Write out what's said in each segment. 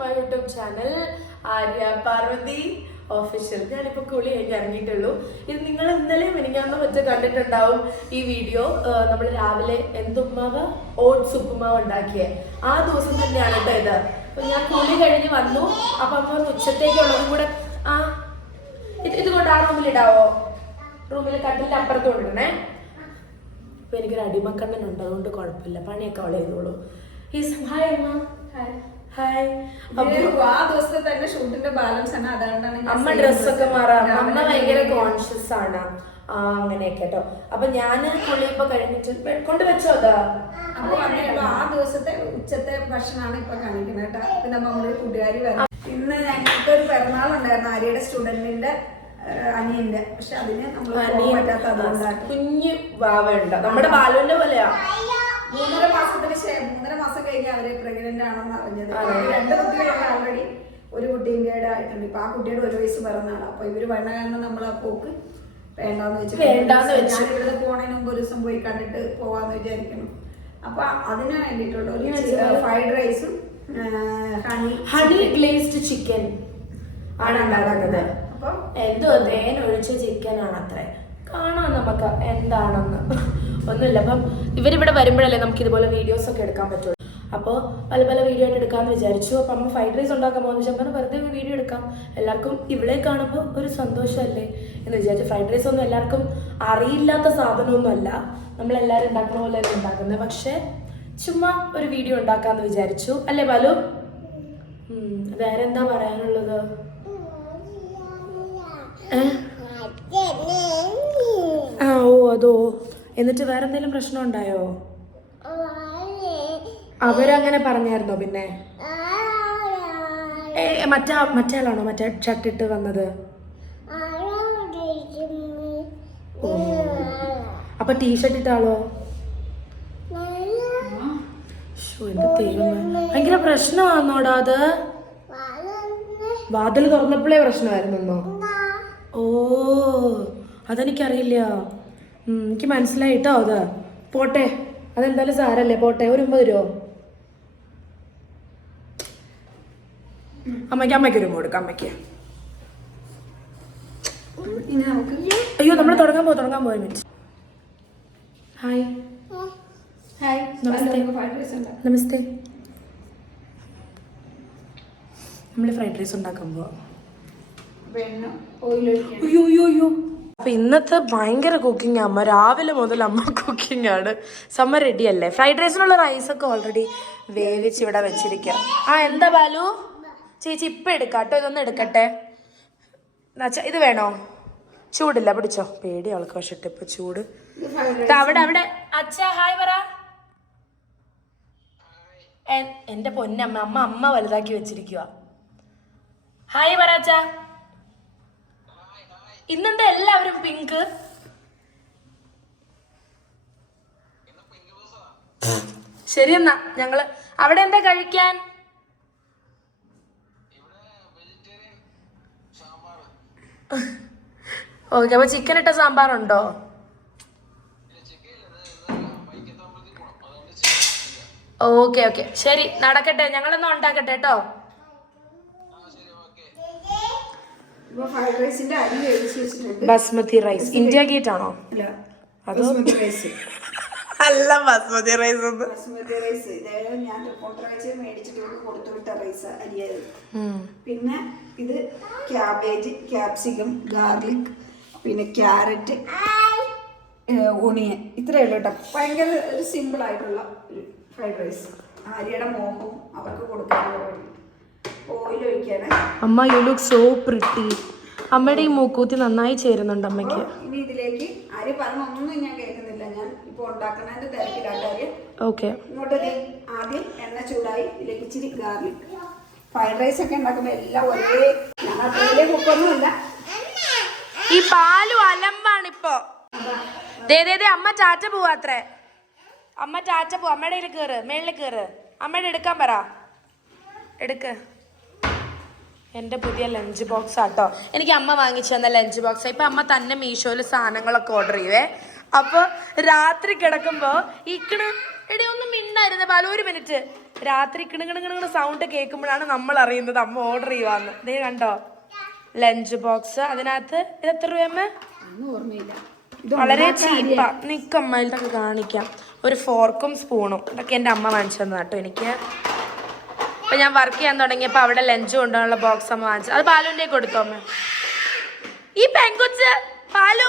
My YouTube channel Arya Parvathy official. ഞാനിപ്പോൾ കുളി കഴിഞ്ഞ് ഇറങ്ങിയിട്ടുള്ളൂ. ഇത് നിങ്ങൾ ഇന്നലെയും മിനിഞ്ഞാന്ന് വെച്ച് കണ്ടിട്ടുണ്ടാവും ഈ വീഡിയോ. നമ്മൾ രാവിലെ എന്തുമാവ് ഓട്സ് ഉപ്പുമാവ് ഉണ്ടാക്കിയേ ആ ദിവസം തന്നെയാണ് കേട്ടോ ഇത്. അപ്പം ഞാൻ കുളി കഴിഞ്ഞ് വന്നു. അപ്പം അമ്മ ഉച്ചത്തേക്കുള്ളതും കൂടെ ഇതുകൊണ്ട് ആ റൂമിലിടാവോ? റൂമിൽ കട്ടിലിൻ്റെ അപ്പുറത്ത് കൊണ്ടിടണേ. അപ്പം എനിക്കൊരു അടിമക്കണ്ണനുണ്ട്, അതുകൊണ്ട് കുഴപ്പമില്ല, പണിയൊക്കെ അവളെ ചെയ്തോളൂ. ഹായ് അമ്മ. ഹായ്. ആ ദിവസത്തെ തന്നെ ഷൂട്ടിന്റെ ബാലൻസ് ആണ്, അതുകൊണ്ടാണ് അമ്മ ഡ്രസ്സൊക്കെ മാറാം. അമ്മ ഭയങ്കര കോൺഷ്യസ് ആണ് അങ്ങനെയൊക്കെ കേട്ടോ. അപ്പൊ ഞാന് കുളിയപ്പോ കഴിഞ്ഞിട്ട് കൊണ്ടുവച്ചോ അതാ. അപ്പൊ ആ ദിവസത്തെ ഉച്ചത്തെ ഭക്ഷണമാണ് ഇപ്പൊ കാണിക്കുന്നത് കേട്ടോ. പിന്നെ നമ്മുടെ കൂട്ടുകാരി വരാം. ഇന്ന് ഞങ്ങൾക്ക് ഒരു പിറന്നാളുണ്ടായിരുന്നു ആര്യയുടെ സ്റ്റുഡന്റിന്റെ അനിയന്റെ. പക്ഷെ അതിന് നമ്മൾ പറ്റാത്ത അതുകൊണ്ടാണ്. കുഞ്ഞു വാവുണ്ട്, നമ്മുടെ ബാലുവിന്റെ പോലെയാ. 3.5 മാസം കഴിഞ്ഞ് അവര് പ്രഗ്നന്റ് ആണെന്ന് അറിഞ്ഞത്. 2 കുട്ടികളുണ്ട് ഓൾറെഡി. ഒരു കുട്ടീൻ്റെ ആയിട്ടുണ്ട്. ഇപ്പൊ ആ കുട്ടിയുടെ 1 വയസ്സ് പിറന്നാണ്. അപ്പൊ ഇവര് വരണ കാരണം നമ്മൾ ആ പോക്ക് വേണ്ടാന്ന് വെച്ചു. ഞാൻ ഇവിടെ പോണതിന് മുമ്പ് ഒരു ദിവസം പോയി കണ്ടിട്ട് പോവാന്ന് വിചാരിക്കണം. അപ്പൊ അതിന് വേണ്ടിയിട്ടുള്ള ഒരു ഫ്രൈഡ് റൈസും ഹണി ഗ്ലേസ്ഡ് ചിക്കൻ ആണ് ഉണ്ടാക്കുന്നത്. അപ്പൊ എന്തോ തേൻ ഒഴിച്ച ചിക്കൻ ആണ് അത്രേ. കാണാം നമുക്ക് എന്താണെന്ന്. ഒന്നുമില്ല. അപ്പം ഇവരിവിടെ വരുമ്പോഴല്ലേ നമുക്ക് ഇതുപോലെ വീഡിയോസ് ഒക്കെ എടുക്കാൻ പറ്റുള്ളൂ. അപ്പോൾ പല പല വീഡിയോ ആയിട്ട് എടുക്കാമെന്ന് വിചാരിച്ചു. അപ്പം അമ്മ ഫ്രൈഡ് റൈസ് ഉണ്ടാക്കാൻ പോകുന്ന വെച്ചാൽ വെറുതെ വീഡിയോ എടുക്കാം, എല്ലാവർക്കും ഇവിടെ കാണുമ്പോൾ ഒരു സന്തോഷമല്ലേ എന്ന് വിചാരിച്ചു. ഫ്രൈഡ് റൈസ് ഒന്നും എല്ലാവർക്കും അറിയില്ലാത്ത സാധനമൊന്നുമല്ല, നമ്മളെല്ലാവരും ഉണ്ടാക്കുന്ന പോലെ തന്നെ ഉണ്ടാക്കുന്നത്. പക്ഷേ ചുമ്മാ ഒരു വീഡിയോ ഉണ്ടാക്കാമെന്ന് വിചാരിച്ചു. അല്ലേ ബാലു? വേറെ എന്താ പറയാനുള്ളത്? ഓ അതോ. എന്നിട്ട് വേറെ എന്തെങ്കിലും പ്രശ്നം ഉണ്ടായോ? അവരങ്ങനെ പറഞ്ഞായിരുന്നോ? പിന്നെ മറ്റേ ആളാണോ മറ്റേ ഷർട്ടിട്ട് വന്നത്? അപ്പൊ ടീഷർട്ട് ഇട്ടാളോ? ഭയങ്കര പ്രശ്നമാണോടാ അത്? വാതിൽ തുറന്നപ്പോഴേ പ്രശ്നമായിരുന്നോ? ഓ അതെനിക്കറിയില്ല. എനിക്ക് മനസ്സിലായിട്ടോ അത്. പോട്ടെ, അതെന്തായാലും സാരല്ലേ, പോട്ടെ. ഒരു 50 രൂപ അമ്മയ്ക്ക് ഒരു കൊടുക്കാം. അമ്മയ്ക്ക് അയ്യോ നമ്മൾ തുടങ്ങാൻ പോയി. മിനിറ്റ്. ഹായ് ഹായ്, നമസ്തേ. നമ്മൾ ഫ്രൈഡ് റൈസ് ഉണ്ടാക്കാൻ പോവാ. അയ്യോ അപ്പൊ ഇന്നത്തെ ഭയങ്കര കുക്കിംഗ് അമ്മ. രാവിലെ മുതൽ അമ്മ കുക്കിംഗ് ആണ്. സമ്മ റെഡി അല്ലേ? ഫ്രൈഡ് റൈസിനുള്ള റൈസൊക്കെ ഓൾറെഡി വേവിച്ച് ഇവിടെ വെച്ചിരിക്കുക. എന്താ ബാലു? ചേച്ചി ഇപ്പം എടുക്കാം കേട്ടോ, ഇതൊന്നും എടുക്കട്ടെ. ഇത് വേണോ? ചൂടില്ല, പിടിച്ചോ. പേടി ആൾക്ക്. പക്ഷെ ഇപ്പൊ ചൂട് അവിടെ. അച്ഛാ ഹായ് പറ. എന്റെ പൊന്നമ്മ, അമ്മ വലുതാക്കി വെച്ചിരിക്കുക. ഹായ് പറ അച്ഛാ. ഇന്നെന്താ എല്ലാവരും പിങ്ക്? ശരി എന്നാ ഞങ്ങള് അവിടെ എന്താ കഴിക്കാൻ? ഓക്കെ, അപ്പൊ ചിക്കൻ ഇട്ട സാമ്പാറുണ്ടോ? ഓക്കെ ശരി, നടക്കട്ടെ. ഞങ്ങളൊന്നും ഉണ്ടാക്കട്ടെ കേട്ടോ. ബസ്മതി റൈസ് ഇന്ത്യ ഗേറ്റ് ആണോ? അതോ അല്ല, ബസ്മതി റൈസ് ഞാൻ മേടിച്ചിട്ട് കൊടുത്തുവിട്ട റൈസ് അരിയായിരുന്നു. പിന്നെ ഇത് ക്യാബേജ്, ക്യാപ്സിക്കം, ഗാർലിക്, പിന്നെ ക്യാരറ്റ്, ഓണിയൻ, ഇത്രയേ ഉള്ളൂ കേട്ടോ. ഭയങ്കര ഒരു സിമ്പിൾ ആയിട്ടുള്ള ഒരു ഫ്രൈഡ് റൈസ്. ആര്യയുടെ മോഹവും അവർക്ക് കൊടുക്കാൻ ഓയിൽ ഒഴിക്കാണ്. അമ്മ യു ലുക്ക് സോ പ്രിട്ടി. അമ്മയുടെ ഈ മൂക്കൂത്തി നന്നായി ചേരുന്നുണ്ട് അമ്മയ്ക്ക്. ഇനി ഇതിലേക്ക് ആര്യ പറഞ്ഞൊന്നും ഞാൻ കേൾക്കുന്നില്ല, ഞാൻ ഇപ്പൊ ഉണ്ടാക്കുന്നതിന്റെ തിരക്കിലാണ് ആര്യ. ഓക്കെ, ഇങ്ങോട്ട് ആദ്യം എണ്ണ ചൂടായി, ഇതിലേക്ക് ഇച്ചിരി ഗാർലിക്. ഫ്രൈഡ് റൈസ് ഒക്കെ ഉണ്ടാക്കുമ്പോ എല്ലാം ഒരേ, ഞാൻ അത്രയിലെ കുക്കൊന്നുമില്ല. ഈ പാലു അലമ്പാണിപ്പോ. അമ്മ ടാറ്റ പോവാത്രേ. അമ്മ ടാറ്റ പോവാ. അമ്മയുടെ കയ്യിൽ കേറ്, മേളിൽ കേറ്. അമ്മയുടെ എടുക്കാൻ പറ. എടുക്ക്. എൻ്റെ പുതിയ ലഞ്ച് ബോക്സ് ആട്ടോ. എനിക്ക് അമ്മ വാങ്ങിച്ചു തന്ന ലഞ്ച് ബോക്സ്. ഇപ്പം അമ്മ തന്നെ മീഷോയിൽ സാധനങ്ങളൊക്കെ ഓർഡർ ചെയ്യുവേ. അപ്പോൾ രാത്രി കിടക്കുമ്പോൾ എടി ഒന്നും മിണ്ടായിരുന്നു ബാലു, 1 മിനിറ്റ്. രാത്രി കിണുകിണുകിണ സൗണ്ട് കേൾക്കുമ്പോഴാണ് നമ്മൾ അറിയുന്നത് അമ്മ ഓർഡർ ചെയ്യുവാന്ന്. ദേ കണ്ടോ, ലഞ്ച് ബോക്സ്. അതിനകത്ത് ഇത് എത്ര രൂപയമ്മ? ഓർമ്മയില്ല. വളരെ ചീപ്പാ. നിക്കമ്മ ഇതൊക്കെ കാണിക്കാം. ഒരു ഫോർക്കും സ്പൂണും ഇതൊക്കെ എൻ്റെ അമ്മ വാങ്ങിച്ചു തന്നു കേട്ടോ എനിക്ക്. അപ്പൊ ഞാൻ വർക്ക് ചെയ്യാൻ തുടങ്ങിയപ്പോൾ അവിടെ ലഞ്ച് കൊണ്ടുപോകാനുള്ള ബോക്സ് അമ്മ വാങ്ങിച്ചു. അത് പാലുവിൻ്റെ കൊടുത്തോ അമ്മ? ഈ പെങ്കൊച്ച് പാലു,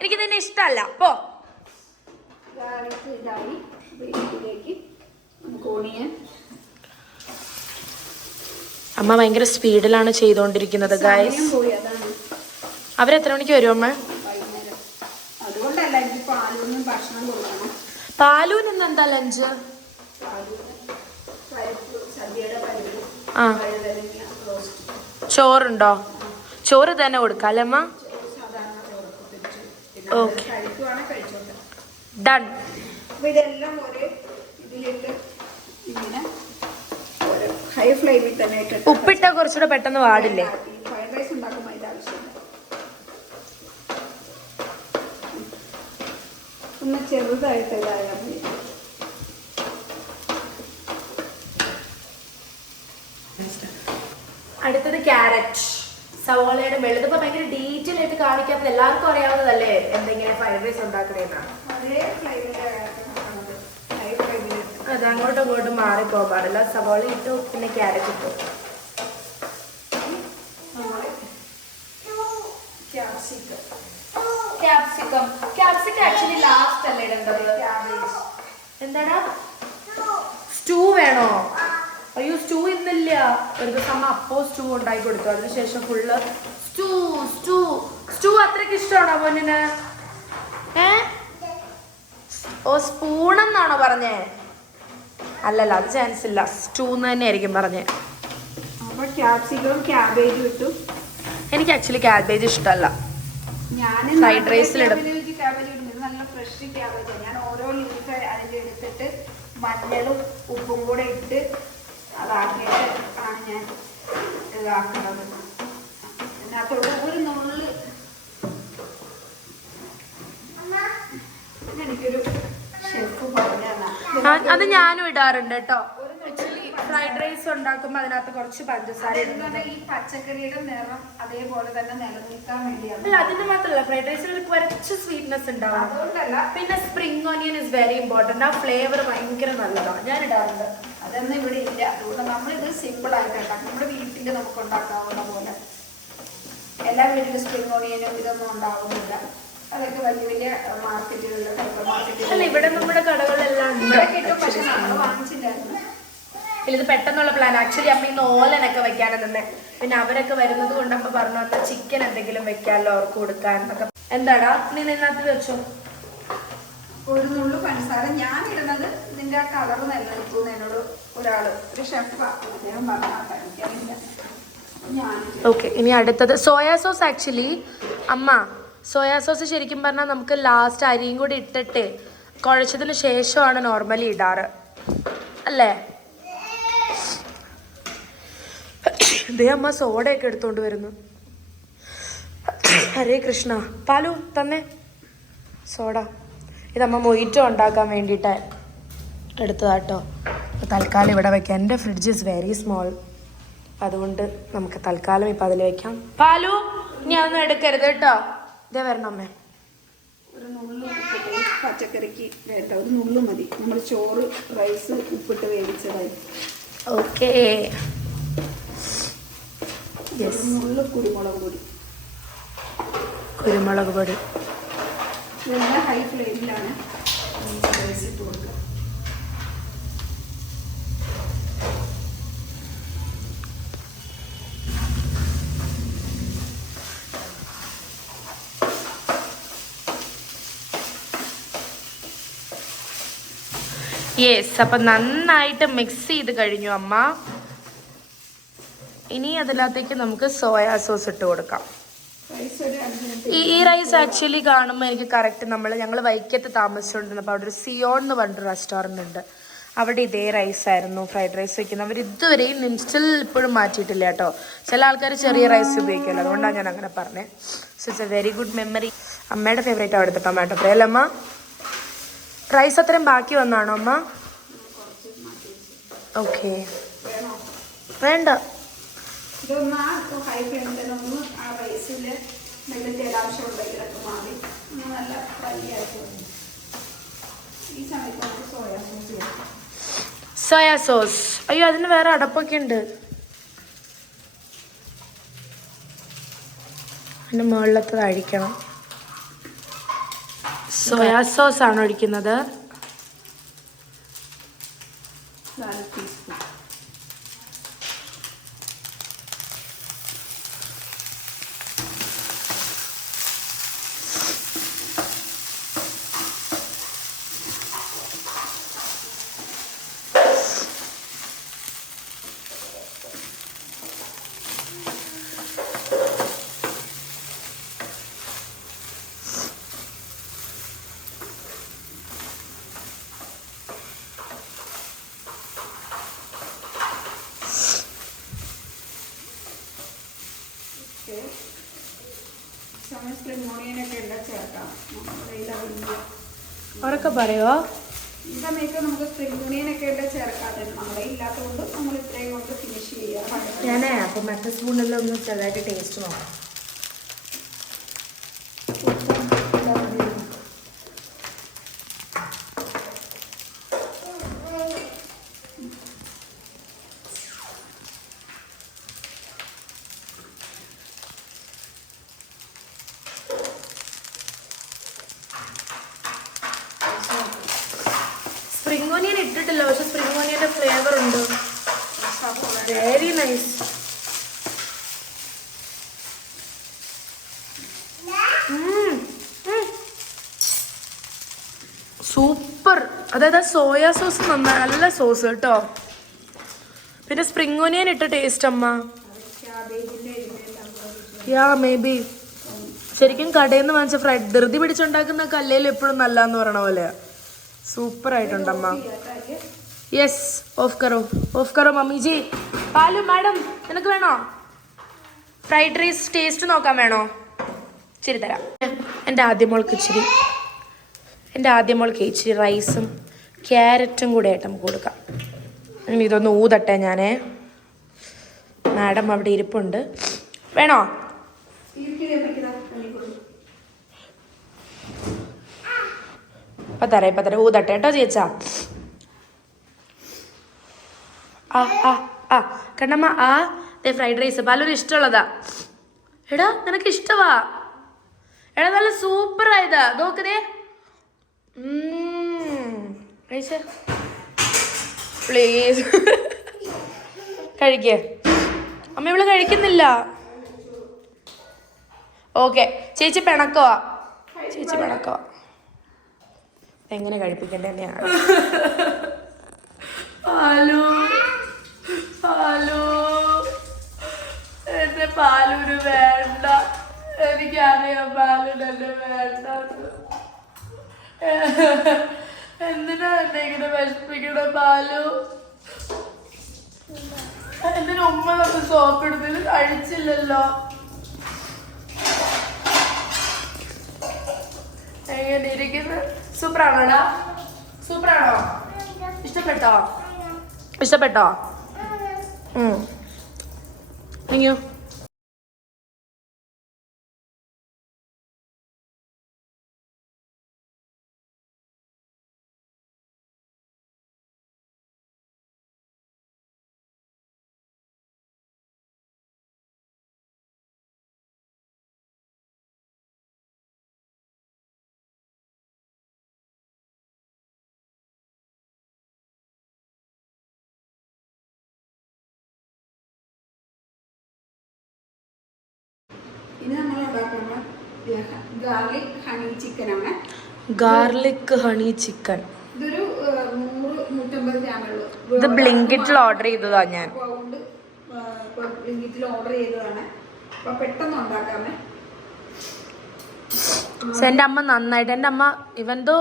എനിക്ക് നിന്നെ ഇഷ്ടമല്ല പോ. അമ്മ ഭയങ്കര സ്പീഡിലാണ് ചെയ്തോണ്ടിരിക്കുന്നത് ഗൈസ്. അവരെത്ര മണിക്ക് വരും അമ്മ? പാലൂന് ഇന്ന് എന്താ ലഞ്ച്? ആ, ചോറുണ്ടോ? ചോറ് തന്നെ കൊടുക്കാം അല്ലേ അമ്മ? Okay, done. ഇതെല്ലാം ഒരു ഇതിലിട്ട് ഇങ്ങനെ ഹൈ ഫ്ലെയിമിൽ തന്നെ ഇട്ടിട്ട് ഉപ്പിട്ടാ കുറച്ചുകൂടെ പെട്ടെന്ന് വാടില്ലേ? ഫ്രൈഡ് റൈസ് ഉണ്ടാക്കുമ്പോൾ അതിൻ്റെ ആവശ്യമില്ല. ഒന്ന് ചെറുതായിട്ട് ഇതായാൽ മതി. അടുത്തത് ക്യാരറ്റ്, സവോളയുടെ വെളുത്. ഇപ്പൊ ഭയങ്കര ഡീറ്റെയിൽ ആയിട്ട് കാണിക്കാത്തത് എല്ലാവർക്കും അറിയാവുന്നതല്ലേ എന്തെങ്കിലും ഫ്രൈഡ് റൈസ് ഉണ്ടാക്കണേന്നാണ്. അത് അങ്ങോട്ടും ഇങ്ങോട്ടും മാറിപ്പോകാൻ പാടില്ല. സവോള ഇട്ടു, പിന്നെ ക്യാരറ്റ് ഇട്ടു. ക്യാപ്സിക്കം ആക്ച്വലി ലാസ്റ്റ് അല്ലേ ഇടേണ്ടത്? എന്താടാ, സ്റ്റൂ വേണോ? അയ്യോ, സ്റ്റൂ ഇന്നില്ല. ഒരു ദിവസം അമ്മ അപ്പോ സ്റ്റൂ ഉണ്ടാക്കി കൊടുത്തു. അതിനുശേഷം ഫുള്ള് സ്റ്റൂ സ്റ്റൂ സ്റ്റൂ. അത്രയ്ക്ക് ഇഷ്ടമാണോ പൊന്നിന്? ഓ, സ്പൂണെന്നാണോ പറഞ്ഞേ? അല്ലല്ല, അത് ചാൻസ് ഇല്ല. സ്റ്റൂ എന്ന് തന്നെ ആയിരിക്കും പറഞ്ഞേ. അപ്പൊ ക്യാപ്സിക്കവും ക്യാബേജും ഇട്ടു. എനിക്ക് ആക്ച്വലി ക്യാബേജ് ഇഷ്ടമല്ല. ഫ്രൈഡ് റൈസിലിടും. നല്ല ഫ്രഷ് ക്യാബേജ്. ഞാൻ ഓരോ ലീഫ് അതിൽ എടുത്തിട്ട് മഞ്ഞളും ഉപ്പും കൂടെ ഇട്ട് അതാക്കിയിട്ട് ആണ് ഞാൻ ഇതാക്കുന്നത്. അതിനകത്തോട് ഒരു നുള്ളി എനിക്കൊരു ഷെഫ് പറഞ്ഞു തന്നാ. അത് ഞാനും ഇടാറുണ്ട് കേട്ടോ. ഫ്രൈഡ് റൈസ് ഉണ്ടാക്കുമ്പോൾ അതിനകത്ത് കുറച്ച് പഞ്ചസാര ഇടുന്നത് ഈ പച്ചക്കറിയുടെ നിറം അതേപോലെ തന്നെ നിലനിൽക്കാൻ വേണ്ടിയാണ്. അല്ല, അതിന് മാത്രമല്ല, ഫ്രൈഡ് റൈസിൽ കുറച്ച് സ്വീറ്റ്നെസ് ഉണ്ടാവും. അതുകൊണ്ടല്ല, പിന്നെ spring onion is very important. ആ ഫ്ലേവർ ഭയങ്കര നല്ലതാണ്. ഞാൻ ഇടാറുണ്ട്. അതൊന്നും ഇവിടെ ഇല്ല. അതുകൊണ്ട് നമ്മളിത് സിമ്പിൾ ആയിട്ട് ഉണ്ടാക്കും. നമ്മുടെ വീട്ടിൽ നമുക്ക് ഉണ്ടാക്കാവുന്ന പോലെ. എല്ലാ വീട്ടിലും സ്പ്രിംഗ് ഓണിയനും ഇതൊന്നും ഉണ്ടാവുന്നില്ല. അതൊക്കെ വലിയ വലിയ മാർക്കറ്റുകളിൽ, സൂപ്പർ മാർക്കറ്റുകളിൽ. അല്ല, ഇവിടെ നമ്മുടെ കടകളിലെല്ലാം ഉണ്ട്. കിട്ടും, പക്ഷെ നമ്മൾ വാങ്ങിച്ചില്ലായിരുന്നു. ഇത് പെട്ടെന്നുള്ള പ്ലാൻ. ആക്ച്വലി അമ്മ ഇന്ന് ഓലനൊക്കെ വെക്കാനും തന്നെ. പിന്നെ അവരൊക്കെ വരുന്നത് കൊണ്ട് അമ്മ പറഞ്ഞു എന്നാൽ ചിക്കൻ എന്തെങ്കിലും വെക്കാമല്ലോ അവർക്ക് കൊടുക്കാൻ എന്നൊക്കെ. എന്താടാ, നീ നിന്നകത്ത് വെച്ചോ. ഒരു നുള്ളു പഞ്ചസാര ഞാൻ ഇടുന്നത് നിന്റെ ആ കളർ നിലനിൽക്കും. എന്നോട് ഒരു ഷെഫ് അദ്ദേഹം പറഞ്ഞാൽ എനിക്കറിയില്ല. ഓക്കെ, ഇനി അടുത്തത് സോയാ സോസ്. ആക്ച്വലി അമ്മ സോയാ സോസ് ശരിക്കും പറഞ്ഞാൽ നമുക്ക് ലാസ്റ്റ് അരിയും കൂടി ഇട്ടിട്ട് കുഴച്ചതിന് ശേഷമാണ് നോർമലി ഇടാറ് അല്ലേ? ഇതേ അമ്മ സോഡയൊക്കെ എടുത്തോണ്ട് വരുന്നു. ഹരേ കൃഷ്ണ. പാലു തന്നെ സോഡ. ഇതമ്മ മൊയ്റ്റോ ഉണ്ടാക്കാൻ വേണ്ടിയിട്ട് എടുത്തതാട്ടോ. തൽക്കാലം ഇവിടെ വയ്ക്കാം. എൻ്റെ ഫ്രിഡ്ജ് ഇസ് വെരി സ്മോൾ, അതുകൊണ്ട് നമുക്ക് തൽക്കാലം ഇപ്പം അതിൽ വെക്കാം. പാലു, ഇനി അതൊന്നും എടുക്കരുത് കേട്ടോ. ഇതേ വരണം അമ്മേ. ഒരു നുള്ളു ഉപ്പിട്ട് പച്ചക്കറിക്ക് വേണ്ട ഒരു നുള്ളു മതി. നമ്മൾ ചോറ് റൈസ് ഉപ്പിട്ട് വേവിച്ചതായി. ഓക്കേ, നുള്ളു കുരുമുളക് പൊടി. കുരുമുളക് പൊടി ഇതെല്ലാം ഹൈ ഫ്ലെയിമിലാണ് റൈസ് ഇട്ട് കൊടുക്കുക. യെസ്. അപ്പം നന്നായിട്ട് മിക്സ് ചെയ്ത് കഴിഞ്ഞു അമ്മ. ഇനി അതിനകത്തേക്ക് നമുക്ക് സോയാ സോസ് ഇട്ട് കൊടുക്കാം. ഈ റൈസ് ആക്ച്വലി കാണുമ്പോൾ എനിക്ക് കറക്റ്റ് ഞങ്ങൾ വൈക്കത്ത് താമസിച്ചുകൊണ്ടിരുന്നപ്പോൾ അവിടെ ഒരു സിയോൺ എന്ന് പറഞ്ഞൊരു റെസ്റ്റോറൻറ്റ് ഉണ്ട്. അവിടെ ഇതേ റൈസ് ആയിരുന്നു ഫ്രൈഡ് റൈസ് വെക്കുന്നത്. അവർ ഇതുവരെയും സ്റ്റിൽ ഇപ്പോഴും മാറ്റിയിട്ടില്ല കേട്ടോ. ചില ആൾക്കാർ ചെറിയ റൈസ് ഉപയോഗിക്കുമല്ലോ, അതുകൊണ്ടാണ് ഞാൻ അങ്ങനെ പറഞ്ഞത്. So it's A very good memory. അമ്മയുടെ ഫേവറേറ്റ് അവിടുത്തെ ടൊമാറ്റോ ഫ്രൈ അല്ലേ അമ്മ? റൈസ് അത്രയും ബാക്കി വന്നാണോ അമ്മ? ഓക്കെ, വേണോ? വേണ്ട. ഇതൊന്ന് ഹൈ ഫ്ലെയിമിലൊന്ന് ആ റൈസിൽ വെള്ളത്തിൽ ആവശ്യം ഉണ്ടെങ്കിലൊക്കെ മാറി നല്ല ഫ്രൈ ആയിട്ട് വരും. ഈ സമയത്ത് നമുക്ക് സോയാ സോസ് ചേർക്കാം. Soya sauce. അയ്യോ, അതിന് വേറെ അടപ്പൊക്കെ ഉണ്ട്. അതിൻ്റെ മുകളിലത്തത് അഴിക്കണം. സോയാ സോസ് ആണ് ഒഴിക്കുന്നത്. 4 ടീസ്പൂൺ. സ്പ്രിംഗ് ഓണിയനൊക്കെ ഉള്ള ചേർക്കാം. അവരൊക്കെ പറയുമോ? ഈ സമയത്ത് നമുക്ക് സ്പ്രിംഗ് ഓണിയനൊക്കെ ഉള്ള ചേർക്കാതെ നമ്മളെ ഇല്ലാത്തതുകൊണ്ട് നമ്മൾ ഇത്രയും കൊണ്ട് ഫിനിഷ് ചെയ്യാം. ഞാനേ അപ്പം മറ്റേ സ്പൂണിൽ ഒന്ന് ചെറുതായിട്ട് ടേസ്റ്റ് നോക്കാം. സ്പ്രിംഗ് ഓണിയൻ ഇട്ടിട്ടില്ല, പക്ഷെ സ്പ്രിംഗ് ഓണിയന്റെ ഫ്ലേവർ ഉണ്ട്. Very nice. സൂപ്പർ. അതായത് സോയാ സോസ് നല്ല സോസ് കേട്ടോ. പിന്നെ സ്പ്രിംഗ് ഓണിയൻ ഇട്ട ടേസ്റ്റ് അമ്മ. യാ മേ ബി. ശരിക്കും കടയിൽ നിന്ന് വാങ്ങിച്ച ഫ്രൈഡ് ധൃതി പിടിച്ചുണ്ടാക്കുന്ന കല്ലേൽ എപ്പോഴും നല്ലതെന്ന് പറയണ പോലെ സൂപ്പർ ആയിട്ടുണ്ടമ്മ. യെസ്, ഓഫ് കറോ മമ്മി ജി. പാലു മാഡം, നിനക്ക് വേണോ ഫ്രൈഡ് റൈസ് ടേസ്റ്റ് നോക്കാൻ? വേണോ? ഇച്ചിരി തരാം. എൻ്റെ ആദ്യ മോൾക്ക് ഇച്ചിരി റൈസും ക്യാരറ്റും കൂടെ ആയിട്ട് നമുക്ക് കൊടുക്കാം. ഇനി ഇതൊന്ന് ഊതട്ടെ ഞാനേ. മാഡം അവിടെ ഇരിപ്പുണ്ട്. വേണോ? ഇപ്പം തരാം. ഊതട്ടെ കേട്ടോ ചേച്ചാ. കണ്ണമ്മ ഫ്രൈഡ് റൈസ് പാലൊരു ഇഷ്ടമുള്ളതാ. എടാ നിനക്ക് ഇഷ്ടവാ? എടാ നല്ല സൂപ്പർ ആയതാ. നോക്കതേ പ്ലീസ് കഴിക്കേ. അമ്മ ഇവള് കഴിക്കുന്നില്ല. ഓക്കെ, ചേച്ചി പിണക്കവാ. എങ്ങനെ കഴിപ്പിക്കണ്ടേ തന്നെയാണ്. എന്റെ പാലൂര് വേണ്ട. എനിക്കറിയാം പാലൂര് എന്നെ വേണ്ട. എന്തിനാ എന്നെ ഇങ്ങനെ വിഷമിക്കണ പാലു? എന്തിനാ ഉമ്മ നമ്മൾ സോപ്പ് എടുത്തിട്ട് കഴിച്ചില്ലല്ലോ? എങ്ങനെ ഇരിക്കുന്നത്? സൂപ്പറാണോടാ? സൂപ്പറാണോ? ഇഷ്ടപ്പെട്ടോ? Thank you. ഇനി നമ്മൾ ഉണ്ടാക്കുന്ന ഗാർലിക് ഹണി ചിക്കനാണ്. Garlic honey chicken. ഇതൊരു 100-150 ഗ്രാമുള്ളൂ. ഇത് ബ്ലിങ്കിറ്റിൽ ഓർഡർ ചെയ്തതാ ഞാൻ. ബ്ലിങ്കിറ്റിൽ ഓർഡർ ചെയ്തതാണ്. അപ്പോൾ പെട്ടെന്ന് ഉണ്ടാക്കാമേ. എൻ്റെ അമ്മ നന്നായിട്ട്, എൻ്റെ അമ്മ ഇവന്തോ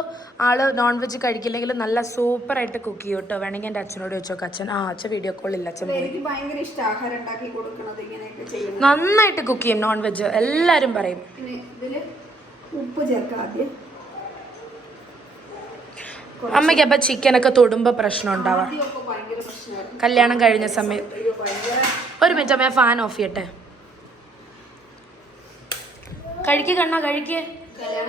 ആള് നോൺ വെജ് കഴിക്കില്ലെങ്കിൽ നല്ല സൂപ്പറായിട്ട് കുക്ക് ചെയ്യും കേട്ടോ. വേണമെങ്കിൽ എൻ്റെ അച്ഛനോട് ചോദിച്ചോക്കെ. അച്ഛൻ വീഡിയോ കോളില്ല. അച്ഛൻ എനിക്ക് ഭയങ്കര ഇഷ്ടം ആഹാരം ഉണ്ടാക്കി കൊടുക്കണത്, ഇങ്ങനെയൊക്കെ ചെയ്യുന്നത്. നന്നായിട്ട് കുക്ക് ചെയ്യും നോൺ വെജ്, എല്ലാവരും പറയും. പിന്നെ ഇതിൽ ഉപ്പ് ചേർക്കാം ആദ്യം. അമ്മയ്ക്ക് അപ്പം ചിക്കനൊക്കെ തൊടുമ്പോൾ പ്രശ്നം ഉണ്ടാവാം. ആദ്യമൊക്കെ ഭയങ്കര പ്രശ്നമായിരുന്നു. കല്യാണം കഴിഞ്ഞ സമയത്ത്. അയ്യോ, ഭയങ്കര. ഒരു മിനിറ്റ് അമ്മ ഫാൻ ഓഫ് ചെയ്യട്ടെ. കഴിക്ക് കണ്ണാ കഴിക്ക്.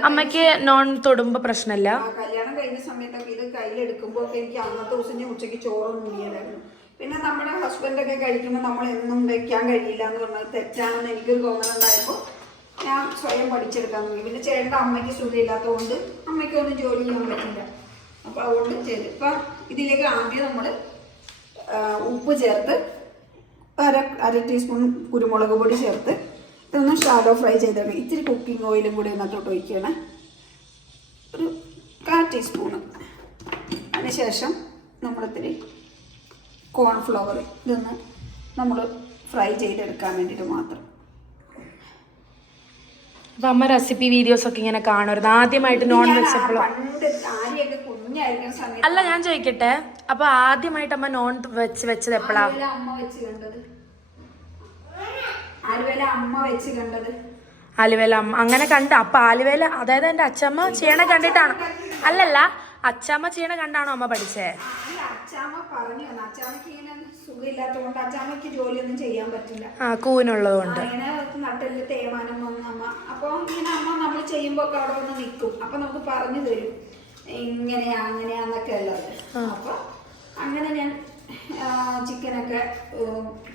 അമ്മയ്ക്ക് നോൺ തൊടുമ്പോ പ്രശ്നമില്ല. കല്യാണം കഴിഞ്ഞ സമയത്തൊക്കെ ഇത് കയ്യിലെടുക്കുമ്പോൾ എനിക്ക് അന്നത്തെ ദിവസം ഞാൻ ഉച്ചയ്ക്ക് ചോറൊന്നും ഇല്ലായിരുന്നു. പിന്നെ നമ്മുടെ ഹസ്ബൻഡൊക്കെ കഴിക്കുമ്പോൾ നമ്മൾ എന്നും വെക്കാൻ കഴിയില്ല എന്ന് പറഞ്ഞാൽ തെറ്റാണെന്ന് എനിക്കൊരു തോന്നലുണ്ടായപ്പോൾ ഞാൻ സ്വയം പഠിച്ചെടുക്കാൻ തുടങ്ങി. പിന്നെ ചേട്ടൻ്റെ അമ്മയ്ക്ക് സുഖമില്ലാത്തതുകൊണ്ട് അമ്മയ്ക്കൊന്നും ജോലി ചെയ്യാൻ പറ്റില്ല. അപ്പോൾ അതുകൊണ്ട് ചെയ്ത് ഇപ്പം ഇതിലേക്ക് ആദ്യം നമ്മൾ ഉപ്പ് ചേർത്ത് അര ടീസ്പൂൺ കുരുമുളക് പൊടി ചേർത്ത് ഇതൊന്ന് ഷാലോ ഫ്രൈ ചെയ്തെടുക്കും. ഇത്തിരി കുക്കിംഗ് ഓയിലും കൂടി ഇതിനകത്തോട്ട് ഒഴിക്കുകയാണ്, ഒരു 1/4 ടീസ്പൂണ്. അതിനുശേഷം നമ്മളിത്തിരി കോൺഫ്ലവർ ഇതൊന്ന് നമ്മൾ ഫ്രൈ ചെയ്തെടുക്കാൻ വേണ്ടിയിട്ട് മാത്രം. അപ്പൊ അമ്മ റെസിപ്പി വീഡിയോസ് ഒക്കെ ഇങ്ങനെ കാണുമായിരുന്നു. ആദ്യമായിട്ട് നോൺ വെജ് പണ്ട് ആരെയൊക്കെ കുഞ്ഞായിരിക്കുന്ന സമയത്ത്. അല്ല ഞാൻ ചോദിക്കട്ടെ, അപ്പൊ ആദ്യമായിട്ട് അമ്മ നോൺ വെച്ചത് എപ്പോഴാ? അമ്മ വെച്ച് കണ്ടത്. ആലുവേല അമ്മ വെച്ച് കണ്ടത്. ആലുവേല അമ്മ അങ്ങനെ കണ്ട. അപ്പൊ ആലുവേല അതായത് എന്റെ അച്ഛമ്മ ചെയ്യണ കണ്ടിട്ടാണ്? അല്ലല്ല, അച്ഛമ്മ ചെയ്യണ കണ്ടാണോ അമ്മ പഠിച്ചേ? അല്ല, അച്ഛാമ്മ പറഞ്ഞു തന്നു. അച്ഛാമ്മക്ക് ഇങ്ങനെ സുഖമില്ലാത്തതുകൊണ്ട് അച്ഛാമ്മക്ക് ജോലിയൊന്നും ചെയ്യാൻ പറ്റില്ല. കൂനുള്ളത് കൊണ്ട് അങ്ങനെ നട്ടല് തേയ്മാനം വന്ന അമ്മ. അപ്പൊ ഇങ്ങനെ അമ്മ നമ്മൾ ചെയ്യുമ്പോ ഒക്കെ അവിടെ വന്ന് നിൽക്കും. അപ്പൊ നമുക്ക് പറഞ്ഞു തരും ഇങ്ങനെയാ അങ്ങനെയാന്നൊക്കെ ഉള്ളത്. അപ്പൊ അങ്ങനെ ഞാൻ ചിക്കനൊക്കെ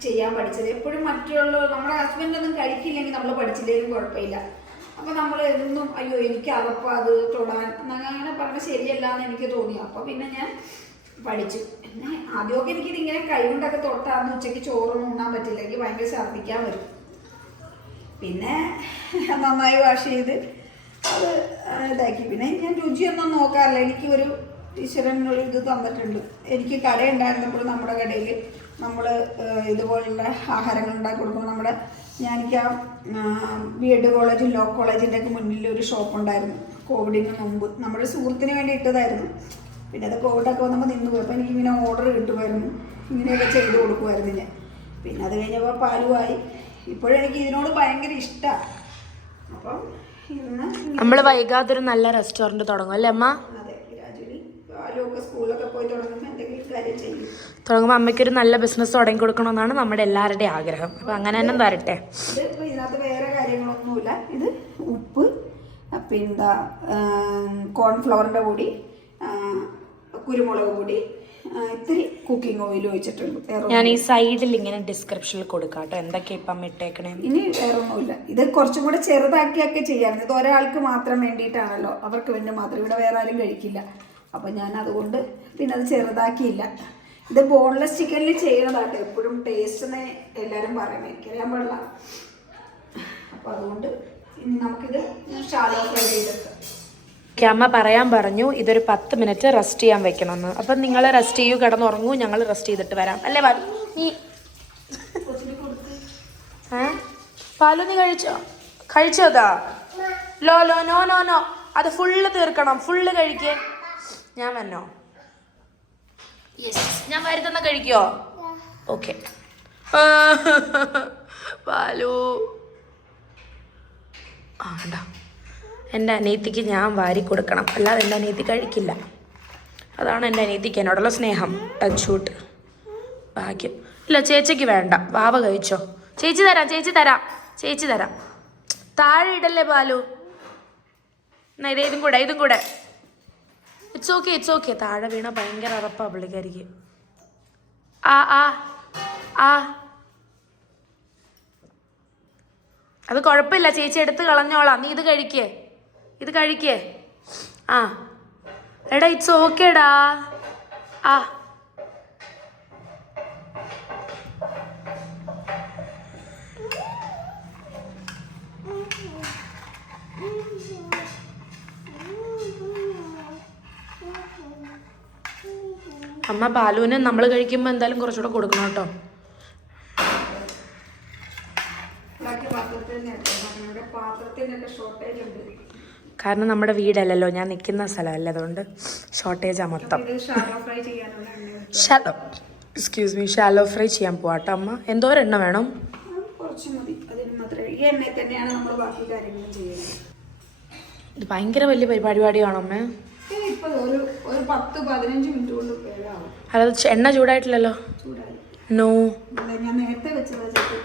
ചെയ്യാൻ പഠിച്ചത്. എപ്പോഴും മറ്റുള്ള നമ്മുടെ ഹസ്ബൻഡൊന്നും കഴിക്കില്ലെങ്കിൽ നമ്മൾ പഠിച്ചില്ലെങ്കിലും കുഴപ്പമില്ല. അപ്പൊ നമ്മൾ എന്നും അയ്യോ എനിക്ക് അറപ്പം അത് തൊടാൻ അങ്ങനെ പറഞ്ഞാൽ ശരിയല്ല എന്ന് എനിക്ക് തോന്നി. അപ്പൊ പിന്നെ ഞാൻ പഠിച്ചു. പിന്നെ ആദ്യമൊക്കെ എനിക്കിതിങ്ങനെ കൈകൊണ്ടൊക്കെ തൊട്ടാന്ന് ഉച്ചയ്ക്ക് ചോറൊന്നും ഉണ്ണാൻ പറ്റില്ല, എനിക്ക് ഭയങ്കര ഛർദ്ദിക്കാൻ വരും. പിന്നെ നന്നായി വാഷ് ചെയ്ത് അത് ഇതാക്കി. പിന്നെ ഞാൻ രുചിയൊന്നും നോക്കാറില്ല. എനിക്ക് ഒരു ഈശ്വരൻ ഒരു ഇത് തന്നിട്ടുണ്ട്. എനിക്ക് കടയുണ്ടായിരുന്നപ്പോൾ നമ്മുടെ കടയിൽ നമ്മൾ ഇതുപോലുള്ള ആഹാരങ്ങൾ ഉണ്ടാക്കി കൊടുക്കുമ്പോൾ ഞാനെനിക്ക് ബി.എഡ് കോളേജും ലോ കോളേജിൻ്റെ ഒക്കെ മുന്നിൽ ഒരു ഷോപ്പ് ഉണ്ടായിരുന്നു. കോവിഡിന് മുമ്പ് നമ്മുടെ സുഹൃത്തിന് വേണ്ടി ഇട്ടതായിരുന്നു. പിന്നെ അത് കോവിഡൊക്കെ വന്നപ്പോൾ നിന്ന് പോയി. അപ്പോൾ എനിക്കിങ്ങനെ ഓർഡർ കിട്ടുമായിരുന്നു, ഇങ്ങനെയൊക്കെ ചെയ്ത് കൊടുക്കുമായിരുന്നു ഞാൻ. പിന്നെ അത് കഴിഞ്ഞപ്പോൾ പാലുമായി. ഇപ്പോഴെനിക്ക് ഇതിനോട് ഭയങ്കര ഇഷ്ടമാണ്. അപ്പം ഇന്ന് നമ്മൾ വൈകാതൊരു നല്ല റെസ്റ്റോറൻറ്റ് തുടങ്ങും അല്ലേ അമ്മ? സ്കൂളിലൊക്കെ പോയി തുടങ്ങുമ്പോൾ എന്തെങ്കിലും കാര്യം ചെയ്യും. തുടങ്ങുമ്പോൾ അമ്മയ്ക്കൊരു നല്ല ബിസിനസ് തുടങ്ങി കൊടുക്കണമെന്നാണ് നമ്മുടെ എല്ലാവരുടെയും ആഗ്രഹം. അപ്പം അങ്ങനെ തന്നെ തരട്ടെ. ഇത് ഇതിനകത്ത് വേറെ കാര്യങ്ങളൊന്നുമില്ല. ഇത് ഉപ്പ്, പിന്നെ കോൺഫ്ലവറിൻ്റെ പൊടി, കുരുമുളക് പൊടി, ഇത്തിരി കുക്കിംഗ് ഓയിൽ ഒഴിച്ചിട്ടുണ്ട്. ഞാൻ ഈ സൈഡിൽ ഇങ്ങനെ ഡിസ്ക്രിപ്ഷനിൽ കൊടുക്കാം കേട്ടോ എന്തൊക്കെയാണ് ഇപ്പം ഇട്ടേക്കണേ. ഇനി വേറെ ഒന്നുമില്ല. ഇത് കുറച്ചും കൂടെ ചെറുതാക്കിയൊക്കെ ചെയ്യാറുണ്ട്. ഇത് ഒരാൾക്ക് മാത്രം വേണ്ടിയിട്ടാണല്ലോ, അവർക്ക് വേണ്ടി മാത്രം. ഇവിടെ വേറെ ആരും കഴിക്കില്ല. അപ്പം ഞാൻ അതുകൊണ്ട് പിന്നെ അത് ചെറുതാക്കിയില്ല. ഇത് ബോൺലെസ് ചിക്കനിൽ ചെയ്യണതാട്ടോ എപ്പോഴും ടേസ്റ്റിനെ എല്ലാവരും പറയുന്നത്, എനിക്കറിയാൻ പാടില്ല. അപ്പം അതുകൊണ്ട് ഇനി നമുക്കിത് ഷാലോ ഫ്രൈ ചെയ്തെടുക്കാം. അമ്മ പറയാൻ പറഞ്ഞു ഇതൊരു 10 മിനിറ്റ് റെസ്റ്റ് ചെയ്യാൻ വെക്കണമെന്ന്. അപ്പം നിങ്ങൾ റെസ്റ്റ് ചെയ്യൂ, കിടന്നുറങ്ങൂ, ഞങ്ങൾ റെസ്റ്റ് ചെയ്തിട്ട് വരാം അല്ലേ? നീ പാലു നീ കഴിച്ചോതാ? ലോ ലോ നോ നോ നോ, അത് ഫുള്ള് തീർക്കണം, ഫുള്ള് കഴിക്കേ. ഞാൻ വന്നോ? യെസ്, ഞാൻ വരുന്ന കഴിക്കോ? ഓക്കെ. പാലു വേണ്ട, എൻ്റെ അനിയത്തിക്ക് ഞാൻ വാരി കൊടുക്കണം, അല്ലാതെ എൻ്റെ അനിയത്തി കഴിക്കില്ല. അതാണ് എൻ്റെ അനിയത്തിക്ക് എന്നോടുള്ള സ്നേഹം. ടച്ച് ഷൂട്ട് ഭാഗ്യം. ഇല്ല ചേച്ചിക്ക് വേണ്ട, വാവ കഴിച്ചോ. ചേച്ചി തരാം, ചേച്ചി തരാം, ചേച്ചി തരാം. താഴെ ഇടല്ലേ പാലു. എന്നാ ഇതും കൂടെ, ഇതും കൂടെ. It's okay, it's okay. താഴെ വീണ ഭയങ്കര അറപ്പാ പുള്ളിക്കാരിക്ക്. ആ ആ ആ അത് കുഴപ്പമില്ല, ചേച്ചി എടുത്ത് കളഞ്ഞോളാം. നീ ഇത് കഴിക്കേ, ഇത് കഴിക്കേ. ആ എടാ ഇറ്റ്സ് ഓക്കേടാ. ആ അമ്മ പാലുവിന് നമ്മൾ കഴിക്കുമ്പോൾ എന്തായാലും കുറച്ചുകൂടെ കൊടുക്കണം കേട്ടോ. കാരണം നമ്മുടെ വീടല്ലല്ലോ, ഞാൻ നിൽക്കുന്ന സ്ഥലമല്ല, അതുകൊണ്ട് ഷോർട്ടേജാണ് മൊത്തം. എക്സ്ക്യൂസ് മീ, ഷാലോ ഫ്രൈ ചെയ്യാൻ പോവാട്ടോ അമ്മ. എന്തോരം എണ്ണ വേണം? ഇത് ഇത് ഭയങ്കര വലിയ പരിപാടിയാണോ അമ്മ? ഇപ്പൊ ഒരു 10-15 മിനിറ്റ് കൊണ്ട് വേഗമാവും. അത് എണ്ണ ചൂടായിട്ടില്ലല്ലോ. ചൂടായി. നോ, ഞാൻ നേരത്തെ വെച്ചതാ ചേട്ടി.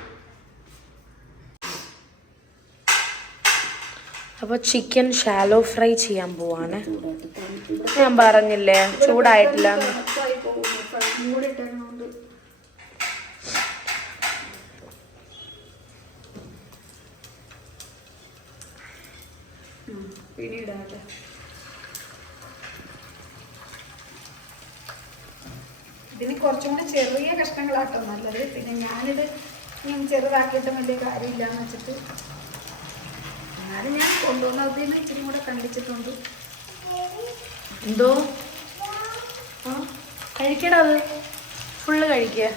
അപ്പോൾ ചിക്കൻ ഷാലോ ഫ്രൈ ചെയ്യാൻ പോവാണ്. ഞാൻ പറഞ്ഞില്ലേ ചൂടായിട്ടില്ല. പിന്നീടാട്ടെ ഇതിന് കുറച്ചും കൂടി ചെറിയ കഷ്ണങ്ങളാട്ടോ നല്ലത്. പിന്നെ ഞാനിത് ചെറുതാക്കിയിട്ടും വലിയ കാര്യമില്ലാന്ന് വെച്ചിട്ട് എന്നാലും ഞാൻ കൊണ്ടുവന്നതിന് ഇച്ചിരി കൂടെ കണ്ടിച്ചിട്ടുണ്ട്. എന്തോ കഴിക്കടാ, അത് ഫുള്ള് കഴിക്കുക.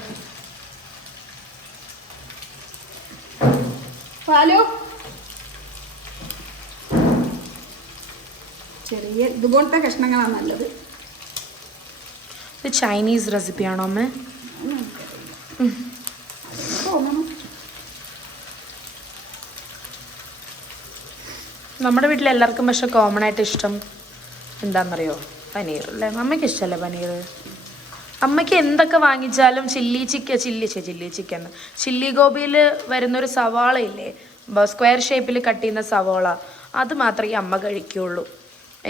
പാലോ ചെറിയ ഇതുപോലത്തെ കഷ്ണങ്ങളാണ് നല്ലത്. ഇത് ചൈനീസ് റെസിപ്പിയാണോ അമ്മ? നമ്മുടെ വീട്ടിൽ എല്ലാവർക്കും പക്ഷെ കോമൺ ആയിട്ട് ഇഷ്ടം എന്താണെന്നറിയോ? പനീർ അല്ലേ? അമ്മയ്ക്ക് ഇഷ്ടമല്ലേ പനീർ? അമ്മയ്ക്ക് എന്തൊക്കെ വാങ്ങിച്ചാലും ചില്ലി ഗോപിയിൽ വരുന്നൊരു സവാള ഇല്ലേ, സ്ക്വയർ ഷേപ്പിൽ കട്ട് ചെയ്യുന്ന സവാള, അത് മാത്രമേ അമ്മ കഴിക്കുള്ളൂ.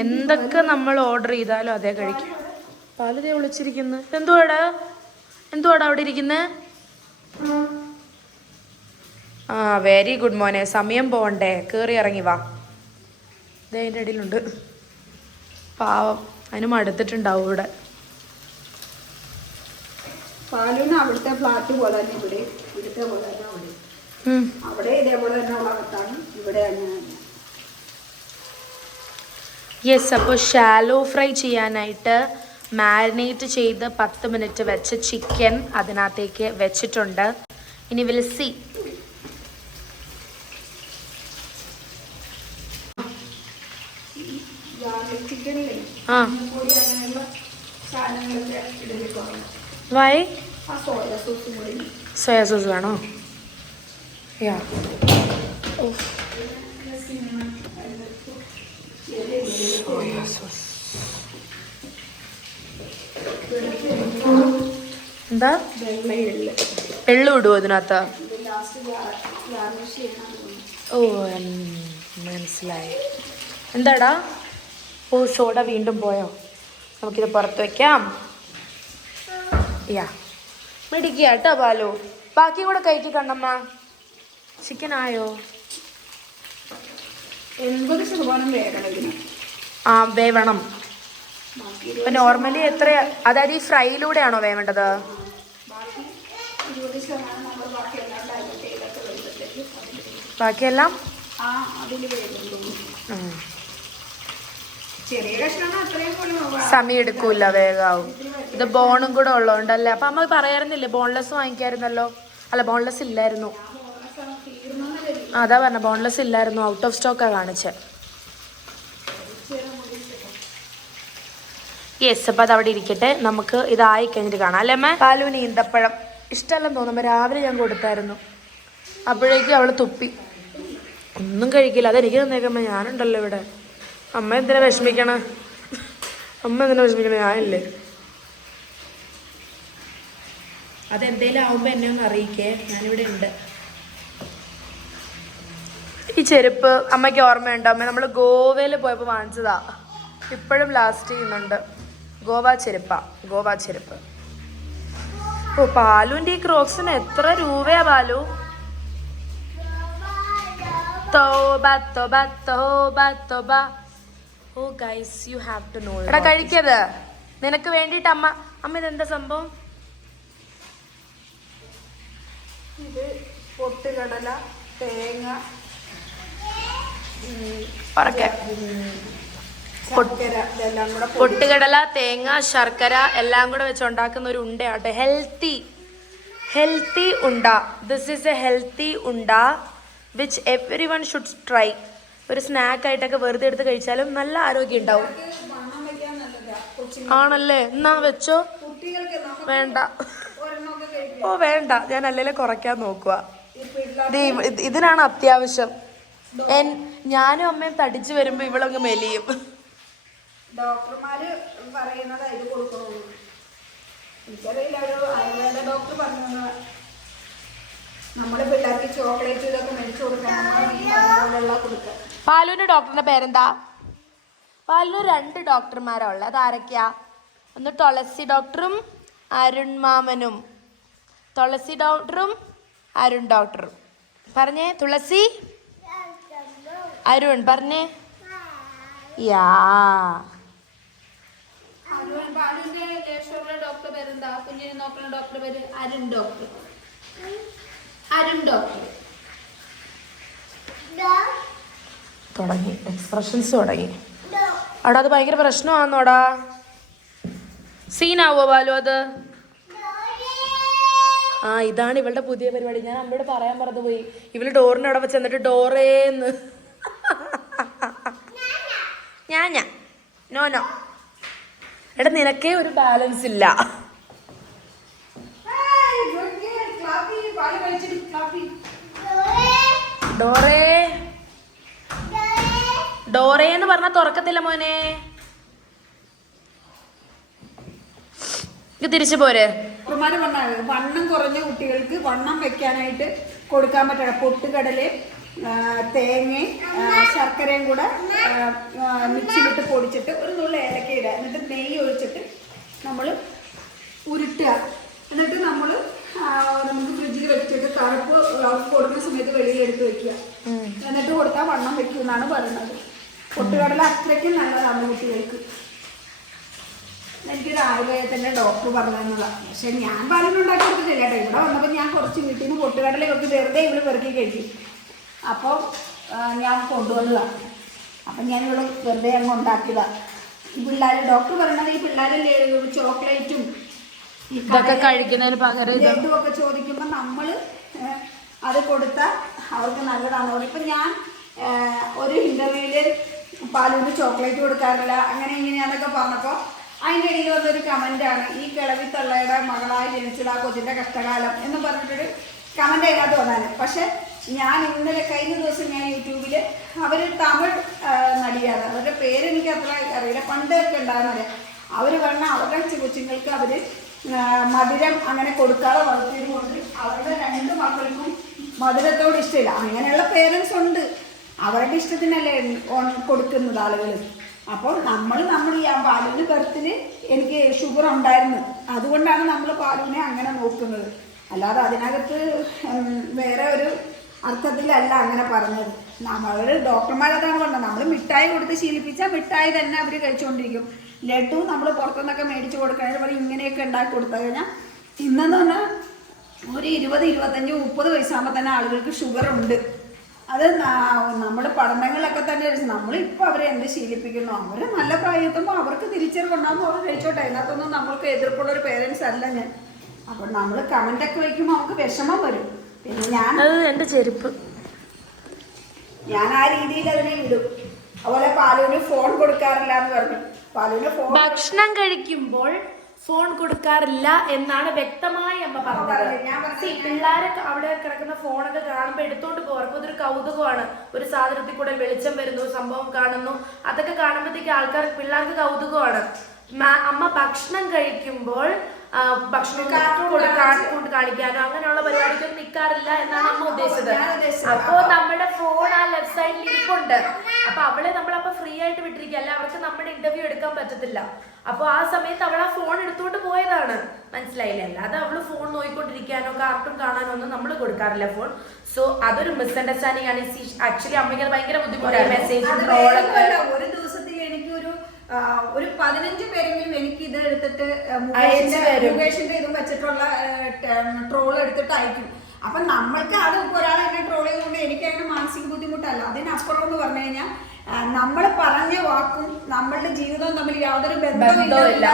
എന്തൊക്കെ നമ്മൾ ഓർഡർ ചെയ്താലും അതേ കഴിക്കും. പാലതേ വിളിച്ചിരിക്കുന്നു. എന്തുവാടാ അവിടെ ഇരിക്കുന്നേ? ആ വെരി ഗുഡ് മോനെ, സമയം പോകണ്ടേ, കയറി ഇറങ്ങി വാ. ഇതേ അതിൻ്റെ ഇടയിലുണ്ട് പാവം, അതിന് മടുത്തിട്ടുണ്ടാവും ഇവിടെ. പാലൂന് അവിടുത്തെ ഫ്ലാറ്റ് പോലെ തന്നെ ഇവിടെ, ഇവിടുത്തെ പോലെ തന്നെ അവിടെ, അവിടെ ഇതേപോലെ തന്നെ ഉള്ളതാണ്, ഇവിടെ അങ്ങനെ. യെസ്, അപ്പോൾ ഷാലോ ഫ്രൈ ചെയ്യാനായിട്ട് മാരിനേറ്റ് ചെയ്ത് 10 മിനിറ്റ് വെച്ച ചിക്കൻ അതിനകത്തേക്ക് വെച്ചിട്ടുണ്ട്. ഇനി വിൽ സി. ആ വൈ സോയാ സോസ് വേണോ? യാ സോയാ സോസ്. എന്താ എള്ളു ഇടുവോ ഇതിനകത്ത്? ഓ മനസ്സിലായി. എന്താടാ? ഓ സോഡ വീണ്ടും പോയോ? നമുക്കിത് പുറത്ത് വയ്ക്കാം. യാ മിടിക്കുക കേട്ടോ പാലു. ബാക്കി കൂടെ കഴിക്കി കണ്ണമ്മ. ചിക്കൻ ആയോ? 80% വേഗണം ഇതിന്. ആ വേവണം. ഇപ്പൊ നോർമലി എത്ര, അതായത് ഈ ഫ്രൈയിലൂടെയാണോ വേവേണ്ടത്? ബാക്കിയെല്ലാം സമയം എടുക്കൂല, വേഗാവും. ഇത് ബോണും കൂടെ ഉള്ളതുകൊണ്ടല്ലേ. അപ്പൊ അമ്മ പറയാറുന്നില്ലേ ബോൺലെസ് വാങ്ങിക്കായിരുന്നല്ലോ? അല്ല ബോൺലെസ് ഇല്ലായിരുന്നു. അതാ പറഞ്ഞ ബോൺലെസ് ഇല്ലായിരുന്നു, ഔട്ട് ഓഫ് സ്റ്റോക്കാ കാണിച്ചേ. യെസ്, അപ്പം അതവിടെ ഇരിക്കട്ടെ. നമുക്ക് ഇതായി കഴിഞ്ഞിട്ട് കാണാം അല്ലേ അമ്മ? പാലുവിന് ഈന്തപ്പഴം ഇഷ്ടമല്ലെന്ന് തോന്നുമ്പോൾ രാവിലെ ഞാൻ കൊടുത്തായിരുന്നു. അപ്പോഴേക്കും അവൾ തുപ്പി. ഒന്നും കഴിക്കില്ല. അതെനിക്ക് തന്നേക്കമ്മ, ഞാനുണ്ടല്ലോ ഇവിടെ. അമ്മ എന്തിനാ വിഷമിക്കണ? ഞാനില്ലേ. അതെന്തേലും ആവുമ്പോൾ എന്നെ ഒന്ന് അറിയിക്കേ, ഞാനിവിടെ ഉണ്ട്. ഈ ചെരുപ്പ് അമ്മയ്ക്ക് ഓർമ്മയുണ്ടോ അമ്മ? നമ്മൾ ഗോവയിൽ പോയപ്പോൾ വാങ്ങിച്ചതാ, ഇപ്പോഴും ലാസ്റ്റ് ചെയ്യുന്നുണ്ട്. ഗോവ ചെരുപ്പ്. ഓ പാലുവിൻ്റെ ഈ ക്രോക്സിന് എത്ര രൂപയാ Palu? Oh guys, you have to know. എടാ കഴിക്കത്, നിനക്ക് വേണ്ടിയിട്ട് അമ്മ. ഇതെന്താ സംഭവം? ഇത് പൊട്ടുകടല, തേങ്ങ, പൊട്ടുകടല, തേങ്ങ, ശർക്കര എല്ലാം കൂടെ വെച്ച് ഉണ്ടാക്കുന്ന ഒരു ഉണ്ടയാട്ടെ. ഹെൽത്തി ഉണ്ട. ദിസ് ഈസ് എ ഹെൽത്തി ഉണ്ട which every one should try. ഒരു സ്നാക്ക് ആയിട്ടൊക്കെ വെറുതെ എടുത്ത് കഴിച്ചാലും നല്ല ആരോഗ്യം ഉണ്ടാവും. ആണല്ലേ? എന്നാ വെച്ചോ. വേണ്ട, ഓ വേണ്ട, ഞാൻ അല്ലെങ്കിലും കുറയ്ക്കാൻ നോക്കുക. ഇതിനാണ് അത്യാവശ്യം. ഞാനും അമ്മയും തടിച്ചു വരുമ്പോ ഇവളങ്ങ് മെലിയും. ഡോക്ടർമാര് പറയുന്നത് ഇത് കൊടുക്കണമെന്ന്. എനിക്കറിയില്ല, ഒരു ആയുർവേദ ഡോക്ടർ പറഞ്ഞു നമ്മള് പിള്ളേർക്ക് ചോക്ലേറ്റ് ഇതൊക്കെ മേടിച്ചു കൊടുക്കണം, കൊടുക്കുക. പാലുവിന്റെ ഡോക്ടറിന്റെ പേരെന്താ? പാലിന് 2 ഡോക്ടർമാരാ ഉള്ളത്. അതാരൊക്കെയാ? ഒന്ന് തുളസി ഡോക്ടറും അരുൺ മാമനും. തുളസി ഡോക്ടറും അരുൺ ഡോക്ടറും. പറഞ്ഞേ തുളസി, അരുൺ പറഞ്ഞേ. യാ ഡോക്ടർ പേരെന്താ? കുഞ്ഞിനെ നോക്കുന്ന ഡോക്ടർ പേര് അരുൺ ഡോക്ടർ. അരുൺ ഡോക്ടർ തുടങ്ങി, എക്സ്പ്രഷൻസ് തുടങ്ങി. അവിടെ അത് ഭയങ്കര പ്രശ്നമാണോടാ? സീനാവോ ബാലു അത്? ആ ഇതാണ് ഇവളുടെ പുതിയ പരിപാടി. ഞാൻ അമ്മയോട് പറയാൻ പറഞ്ഞു പോയി. ഇവള് ഡോറിന്റെ അവിടെ വെച്ച് എന്നിട്ട് ഡോറേന്ന് ഞാൻ നോ നോ. എടാ നിനക്കേ ഒരു ബാലൻസ് ഇല്ല. ഡോറേ ഡോറേ എന്ന് പറഞ്ഞാൽ തുറക്കത്തില്ല മോനെ. തിരിച്ചു പോരെ. ഡോക്ടർമാര് പറഞ്ഞാൽ വണ്ണം കുറഞ്ഞ കുട്ടികൾക്ക് വണ്ണം വെക്കാനായിട്ട് കൊടുക്കാൻ പറ്റണ പൊട്ടുകടല്, തേങ്ങയും ശർക്കരയും കൂടെ മിക്സിയിലിട്ട് പൊടിച്ചിട്ട് ഒരു നുള്ളി ഏലക്ക ഇടുക, എന്നിട്ട് നെയ്യ് ഒഴിച്ചിട്ട് നമ്മൾ ഉരുട്ടുക. എന്നിട്ട് നമ്മൾ നമുക്ക് ഫ്രിഡ്ജിൽ വെച്ചിട്ട് തണുപ്പ് കൊടുക്കുന്ന സമയത്ത് വെളിയിൽ എടുത്ത് വെക്കുക. എന്നിട്ട് കൊടുത്താൽ വണ്ണം വെക്കും എന്നാണ് പറയുന്നത്. പൊട്ടുകടല അത്രയ്ക്കും നല്ലതാണ് കുട്ടികൾക്ക്. എനിക്കൊരു ആയുർവേദത്തിൻ്റെ ഡോക്ടർ പറഞ്ഞതെന്നുള്ളതാണ്. പക്ഷെ ഞാൻ പാലുണ്ടാക്കി കൊടുത്തിട്ടില്ല കേട്ടോ. ഇവിടെ വന്നപ്പോൾ ഞാൻ കുറച്ച് വീട്ടിൽ നിന്ന് പൊട്ടുകടലയൊക്കെ വെറുതെ ഇവിടെ പെറുക്കി കഴിക്കും. അപ്പോൾ ഞാൻ കൊണ്ടുവന്നതാണ്. അപ്പം ഞാൻ ഇവിടെ വെറുതെ അങ്ങ് ഉണ്ടാക്കിയതാണ്. ഈ പിള്ളേർ ഡോക്ടർ പറയണത് ഈ പിള്ളേരല്ലേ ചോക്ലേറ്റും ഇതൊക്കെ കഴിക്കുന്നതിന് പകരം ലഡും ഒക്കെ ചോദിക്കുമ്പോൾ നമ്മൾ അത് കൊടുത്താൽ അവർക്ക് നല്ലതാണ്. ഇപ്പം ഞാൻ ഒരു ഇൻ്റർവ്യൂവിൽ പാലൂന് ചോക്ലേറ്റ് കൊടുക്കാറില്ല അങ്ങനെ ഇങ്ങനെയാണെന്നൊക്കെ പറഞ്ഞപ്പോൾ അതിൻ്റെ ഇടയിൽ വന്നൊരു കമൻ്റാണ്, ഈ കിളവി തള്ളയുടെ മകളായി ജനിച്ചത് ആ കൊച്ചിൻ്റെ കഷ്ടകാലം എന്ന് പറഞ്ഞിട്ടൊരു കമൻ്റ് അതിനകത്ത് വന്നാണ്. പക്ഷെ ഞാൻ ഇന്നലെ കഴിഞ്ഞ ദിവസം ഞാൻ യൂട്യൂബിൽ അവർ തമിഴ് നടിയാണ്, അവരുടെ പേരെനിക്ക് അത്ര അറിയില്ല, പണ്ടൊക്കെ ഉണ്ടാകുന്നറിയാം. അവർ പറഞ്ഞാൽ അവരുടെ കൊച്ചുങ്ങൾക്ക് അവർ മധുരം അങ്ങനെ കൊടുക്കാതെ വളർത്തിയത് കൊണ്ട് അവരുടെ 2 മക്കൾക്കും മധുരത്തോട് ഇഷ്ടമില്ല. അങ്ങനെയുള്ള പേരൻസ് ഉണ്ട്, അവരുടെ ഇഷ്ടത്തിനല്ലേ കൊടുക്കുന്നത് ആളുകൾ. അപ്പോൾ നമ്മൾ ഈ പാലുവിന് ബർത്തിൽ എനിക്ക് ഷുഗർ ഉണ്ടായിരുന്നു, അതുകൊണ്ടാണ് നമ്മൾ പാലുവിനെ അങ്ങനെ നോക്കുന്നത്. അല്ലാതെ അതിനകത്ത് വേറെ ഒരു അർത്ഥത്തിലല്ല അങ്ങനെ പറഞ്ഞത്. നമ്മൾ ഡോക്ടർമാരതാണ് പറഞ്ഞത്. നമ്മൾ മിഠായി കൊടുത്ത് ശീലിപ്പിച്ചാൽ മിഠായി തന്നെ അവർ കഴിച്ചുകൊണ്ടിരിക്കും. ലഡു നമ്മൾ പുറത്തുനിന്നൊക്കെ മേടിച്ച് കൊടുക്കണമെങ്കിൽ പറയും ഇങ്ങനെയൊക്കെ ഉണ്ടാക്കി കൊടുത്തു കഴിഞ്ഞാൽ ഇന്നെന്ന് പറഞ്ഞാൽ ഒരു 20, 25, 30 വയസ്സാകുമ്പോൾ തന്നെ ആളുകൾക്ക് ഷുഗർ ഉണ്ട്. അത് നമ്മുടെ പഠനങ്ങളൊക്കെ തന്നെ നമ്മളിപ്പോൾ അവരെ എന്ത് ശീലിപ്പിക്കുന്നു, അവർ നല്ല പ്രായത്തുമ്പോൾ അവർക്ക് തിരിച്ചറിവുണ്ടാകുമ്പോൾ അവർ കഴിച്ചോട്ടെ. അതിനകത്തൊന്നും നമ്മൾക്ക് എതിർപ്പുള്ളൊരു പേരൻസ് അല്ല ഞാൻ. അപ്പോൾ നമ്മൾ കമൻ്റൊക്കെ വയ്ക്കുമ്പോൾ നമുക്ക് വിഷമം വരും. പിന്നെ എൻ്റെ ചെരുപ്പ് ഞാൻ ആ രീതിയിൽ അതിനെ വിടും. അതുപോലെ പാലുവിന് ഫോൺ കൊടുക്കാറില്ല എന്ന് പറഞ്ഞു. പാലുവിന് ഫോൺ ഭക്ഷണം കഴിക്കുമ്പോൾ ഫോൺ കൊടുക്കാറില്ല എന്നാണ് വ്യക്തമായി അമ്മ പറഞ്ഞത്. പിള്ളേരെ അവിടെ കിടക്കുന്ന ഫോണൊക്കെ കാണുമ്പോൾ എടുത്തോണ്ട് പോകും. അതൊരു കൗതുകമാണ്. ഒരു സാധനത്തിൽ കൂടെ വെളിച്ചം വരുന്നു, സംഭവം കാണുന്നു, അതൊക്കെ കാണുമ്പോഴത്തേക്ക് പിള്ളേർക്ക് കൗതുകമാണ്. അമ്മ ഭക്ഷണം കഴിക്കുമ്പോൾ ഭക്ഷണം കാർട്ടൂൺ കാണിക്കാനോ അങ്ങനെയുള്ള പരിപാടിക്കൊന്നും നിൽക്കാറില്ല എന്നാണ് അമ്മ ഉദ്ദേശിച്ചത്. അപ്പോ നമ്മുടെ ഫോൺ ആ ലെഫ്റ്റ് സൈഡിൽ ഇരിപ്പുണ്ട്. അപ്പൊ അവളെ നമ്മളപ്പോ ഫ്രീ ആയിട്ട് വിട്ടിരിക്കല്ല, അവർക്ക് നമ്മുടെ ഇന്റർവ്യൂ എടുക്കാൻ പറ്റത്തില്ല. അപ്പൊ ആ സമയത്ത് അവൾ ആ ഫോൺ എടുത്തോണ്ട് പോയതാണ്, മനസ്സിലായില്ല. അല്ലാതെ അവള് ഫോൺ നോക്കിക്കൊണ്ടിരിക്കാനോ കാർട്ടൂൺ കാണാനോ ഒന്നും നമ്മൾ കൊടുക്കാറില്ല ഫോൺ. സോ അതൊരു മിസ്അണ്ടർസ്റ്റാൻഡിംഗ് ആണ്. ആക്ച്വലി അമ്മയ്ക്ക് ഭയങ്കര ബുദ്ധിമുട്ടാണ്. മെസ്സേജ് ഒരു ദിവസത്തിൽ എനിക്ക് ഒരു 15 പേരെങ്കിലും എനിക്ക് ഇത് എടുത്തിട്ട് മുകേഷിന്റെ ഇതും വെച്ചിട്ടുള്ള ട്രോൾ എടുത്തിട്ട് അയക്കും. അപ്പൊ നമ്മൾക്ക് അത് ഒരാളെ എന്നെ ട്രോൾ ചെയ്തുകൊണ്ട് എനിക്ക് അങ്ങനെ മാനസിക ബുദ്ധിമുട്ടല്ല. അതിനപ്പുറം എന്ന് പറഞ്ഞു കഴിഞ്ഞാൽ നമ്മൾ പറഞ്ഞ വാക്കും നമ്മളുടെ ജീവിതവും തമ്മിൽ യാതൊരു ബന്ധവുമില്ല.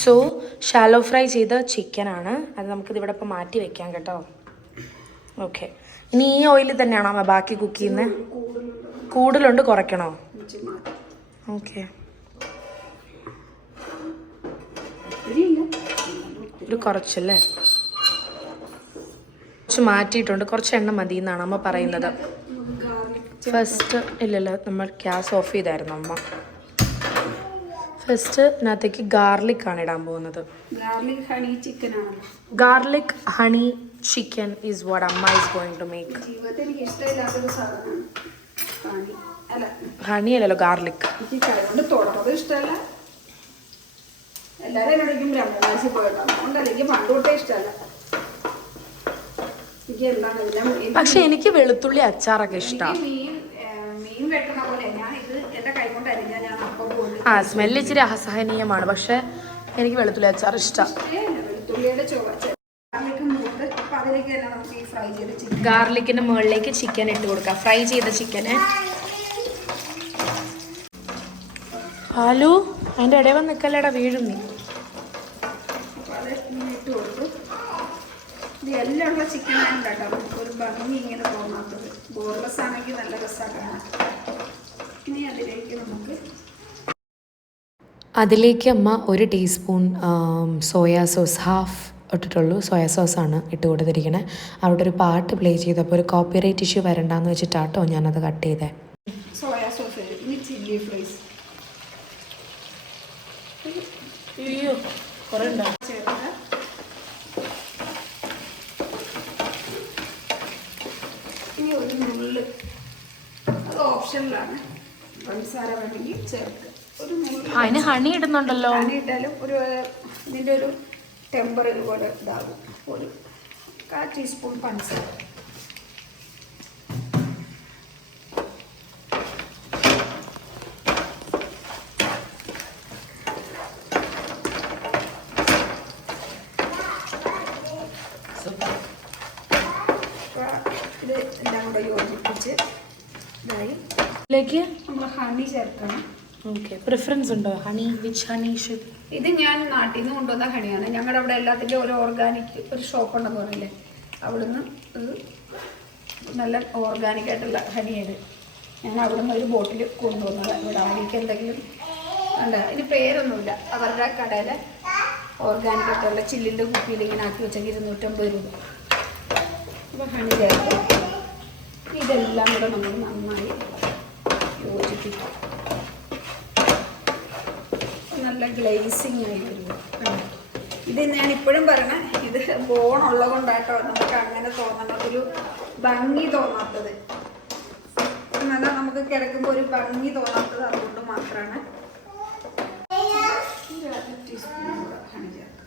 സോ ഷാലോ ഫ്രൈ ചെയ്ത ചിക്കനാണ് അത്. നമുക്കിത് ഇവിടെ ഇപ്പം മാറ്റി വെക്കാം കേട്ടോ. ഓക്കെ, ഇനി ഈ ഓയിലിൽ തന്നെയാണോ അമ്മ ബാക്കി കുക്ക് ചെയ്യുന്നത്? കൂടുതലുണ്ട്, കുറയ്ക്കണോ? ഓക്കെ, ഇത് കുറച്ചല്ലേ? കുറച്ച് മാറ്റിയിട്ടുണ്ട്. കുറച്ച് എണ്ണ മതി എന്നാണ് അമ്മ പറയുന്നത്. ഫസ്റ്റ് ഇല്ലല്ല, നമ്മൾ ഗ്യാസ് ഓഫ് ചെയ്തായിരുന്നു അമ്മ. ഫസ്റ്റ് ഇതിനകത്തേക്ക് ഗാർലിക്കാണ് ഇടാൻ പോകുന്നത്. Garlic honey chicken is what അമ്മ is going to make. Honey അല്ലല്ലോ, ഗാർലിക്. ഇഷ്ടമല്ല. എല്ലാരും എന്നോടേക്കും ബ്രഹ്മവാസി പോയിട്ടോ, അതുകൊണ്ടല്ല എനിക്ക് പണ്ട് തൊട്ടേ ഇഷ്ടമല്ല. എനിക്ക് എന്താണ്, പക്ഷെ എനിക്ക് വെളുത്തുള്ളി അച്ചാറൊക്കെ ഇഷ്ടമാണ്. മീൻ വെട്ടണ പോലെ ഞാൻ ഇത് എന്റെ കൈ കൊണ്ട് അരിഞ്ഞാൽ ഞാൻ അപ്പം പോലെ. ആ സ്മെല്ല് ഇച്ചിരി അസഹനീയമാണ്, പക്ഷെ എനിക്ക് വെളുത്തുള്ളി അച്ചാർ ഇഷ്ടം. വെളുത്തുള്ളിയുടെ ഗാർലിക്കിന്റെ മുകളിലേക്ക് ചിക്കൻ ഇട്ട് കൊടുക്കാം, ഫ്രൈ ചെയ്ത ചിക്കന്. ആലു അതിന്റെ ഇടയിൽ വന്ന് നിൽക്കല്ലേടാ, വീഴും നീ. ഇട്ട് കൊടുത്തു. ഇത് എല്ലാം ഉള്ള ചിക്കൻ ആണ് കേട്ടോ, ഒരു ഭംഗി ഇങ്ങനെ തോന്നാത്തത്. ബോർലെസ് ആണെങ്കിൽ നല്ല രസമാണ്. ഇനി അതിലേക്ക് അമ്മ 1 ടീസ്പൂൺ സോയാ സോസ്, ഹാഫ് ഇട്ടിട്ടുള്ളൂ. സോയാ സോസാണ് ഇട്ട് കൊടുത്തിരിക്കണേ. അവിടെ ഒരു പാട്ട് പ്ലേ ചെയ്തപ്പോൾ ഒരു കോപ്പിറൈറ്റ് ഇഷ്യൂ വരണ്ടെന്ന് വെച്ചിട്ടാട്ടോ ഞാനത് കട്ട് ചെയ്തേ. സോയാ സോസ്, ഇനി ചില്ലി ഫ്രൈസ്. ഇനി ഒരു നുള്ള്, അത് ഓപ്ഷനിലാണ്, പഞ്ചസാര വേണമെങ്കിൽ ചേർക്കുക. ഒരു അതിന് ഹണി ഇടുന്നുണ്ടല്ലോ. ഹണി ഇട്ടാലും ഒരു ഇതിൻ്റെ ഒരു ടെമ്പർ പോലെ ഇതാകും. ഒരു 1/4 ടീസ്പൂൺ പഞ്ചസാര. ഇത് എല്ലാം കൂടെ യോജിപ്പിച്ച് ഇതായി ഇതിലേക്ക് നമ്മൾ ഹണി ചേർക്കണം. ഓക്കെ, പ്രിഫറൻസ് ഉണ്ടോ ഹണി? Which honey should? ഇത് ഞാൻ നാട്ടിൽ നിന്ന് കൊണ്ടുവന്ന ഹണിയാണ്. ഞങ്ങളുടെ അവിടെ എല്ലാത്തിൻ്റെ ഒരു ഓർഗാനിക് ഒരു ഷോപ്പ് ഉണ്ടെന്ന് പറയില്ലേ, അവിടുന്ന് ഇത് നല്ല ഓർഗാനിക് ആയിട്ടുള്ള ഹണിയത് ഞാൻ അവിടുന്ന് ഒരു ബോട്ടിൽ കൊണ്ടുവന്നത്. ഇവിടെ എനിക്ക് എന്തെങ്കിലും ഉണ്ട്, ഇതിന് പേരൊന്നുമില്ല. അവരുടെ കടയിൽ ഓർഗാനിക് ആയിട്ടുള്ള ചില്ലിൻ്റെ കുപ്പിയിൽ ഇങ്ങനെ ആക്കി വെച്ചാൽ 250 രൂപ. അപ്പോൾ ഹണി ചേർത്ത് ഇതെല്ലാം കൂടെ നമ്മൾ നന്നായി യോജിപ്പിക്കും. നല്ല ഗ്ലേസിങ് ആയി വരും. ഇത് ഞാൻ ഇപ്പോഴും പറയണേ, ഇത് ബോണുള്ളത് കൊണ്ടാട്ടോ നമുക്ക് അങ്ങനെ തോന്നണം, ഒരു ഭംഗി തോന്നാത്തത്. എന്നാൽ നമുക്ക് കിടക്കുമ്പോൾ ഒരു ഭംഗി തോന്നാത്തത് അതുകൊണ്ട് മാത്രമാണ്. 1 ടീസ്പൂൺ കൂടെ ഹണി ചേർക്കാം.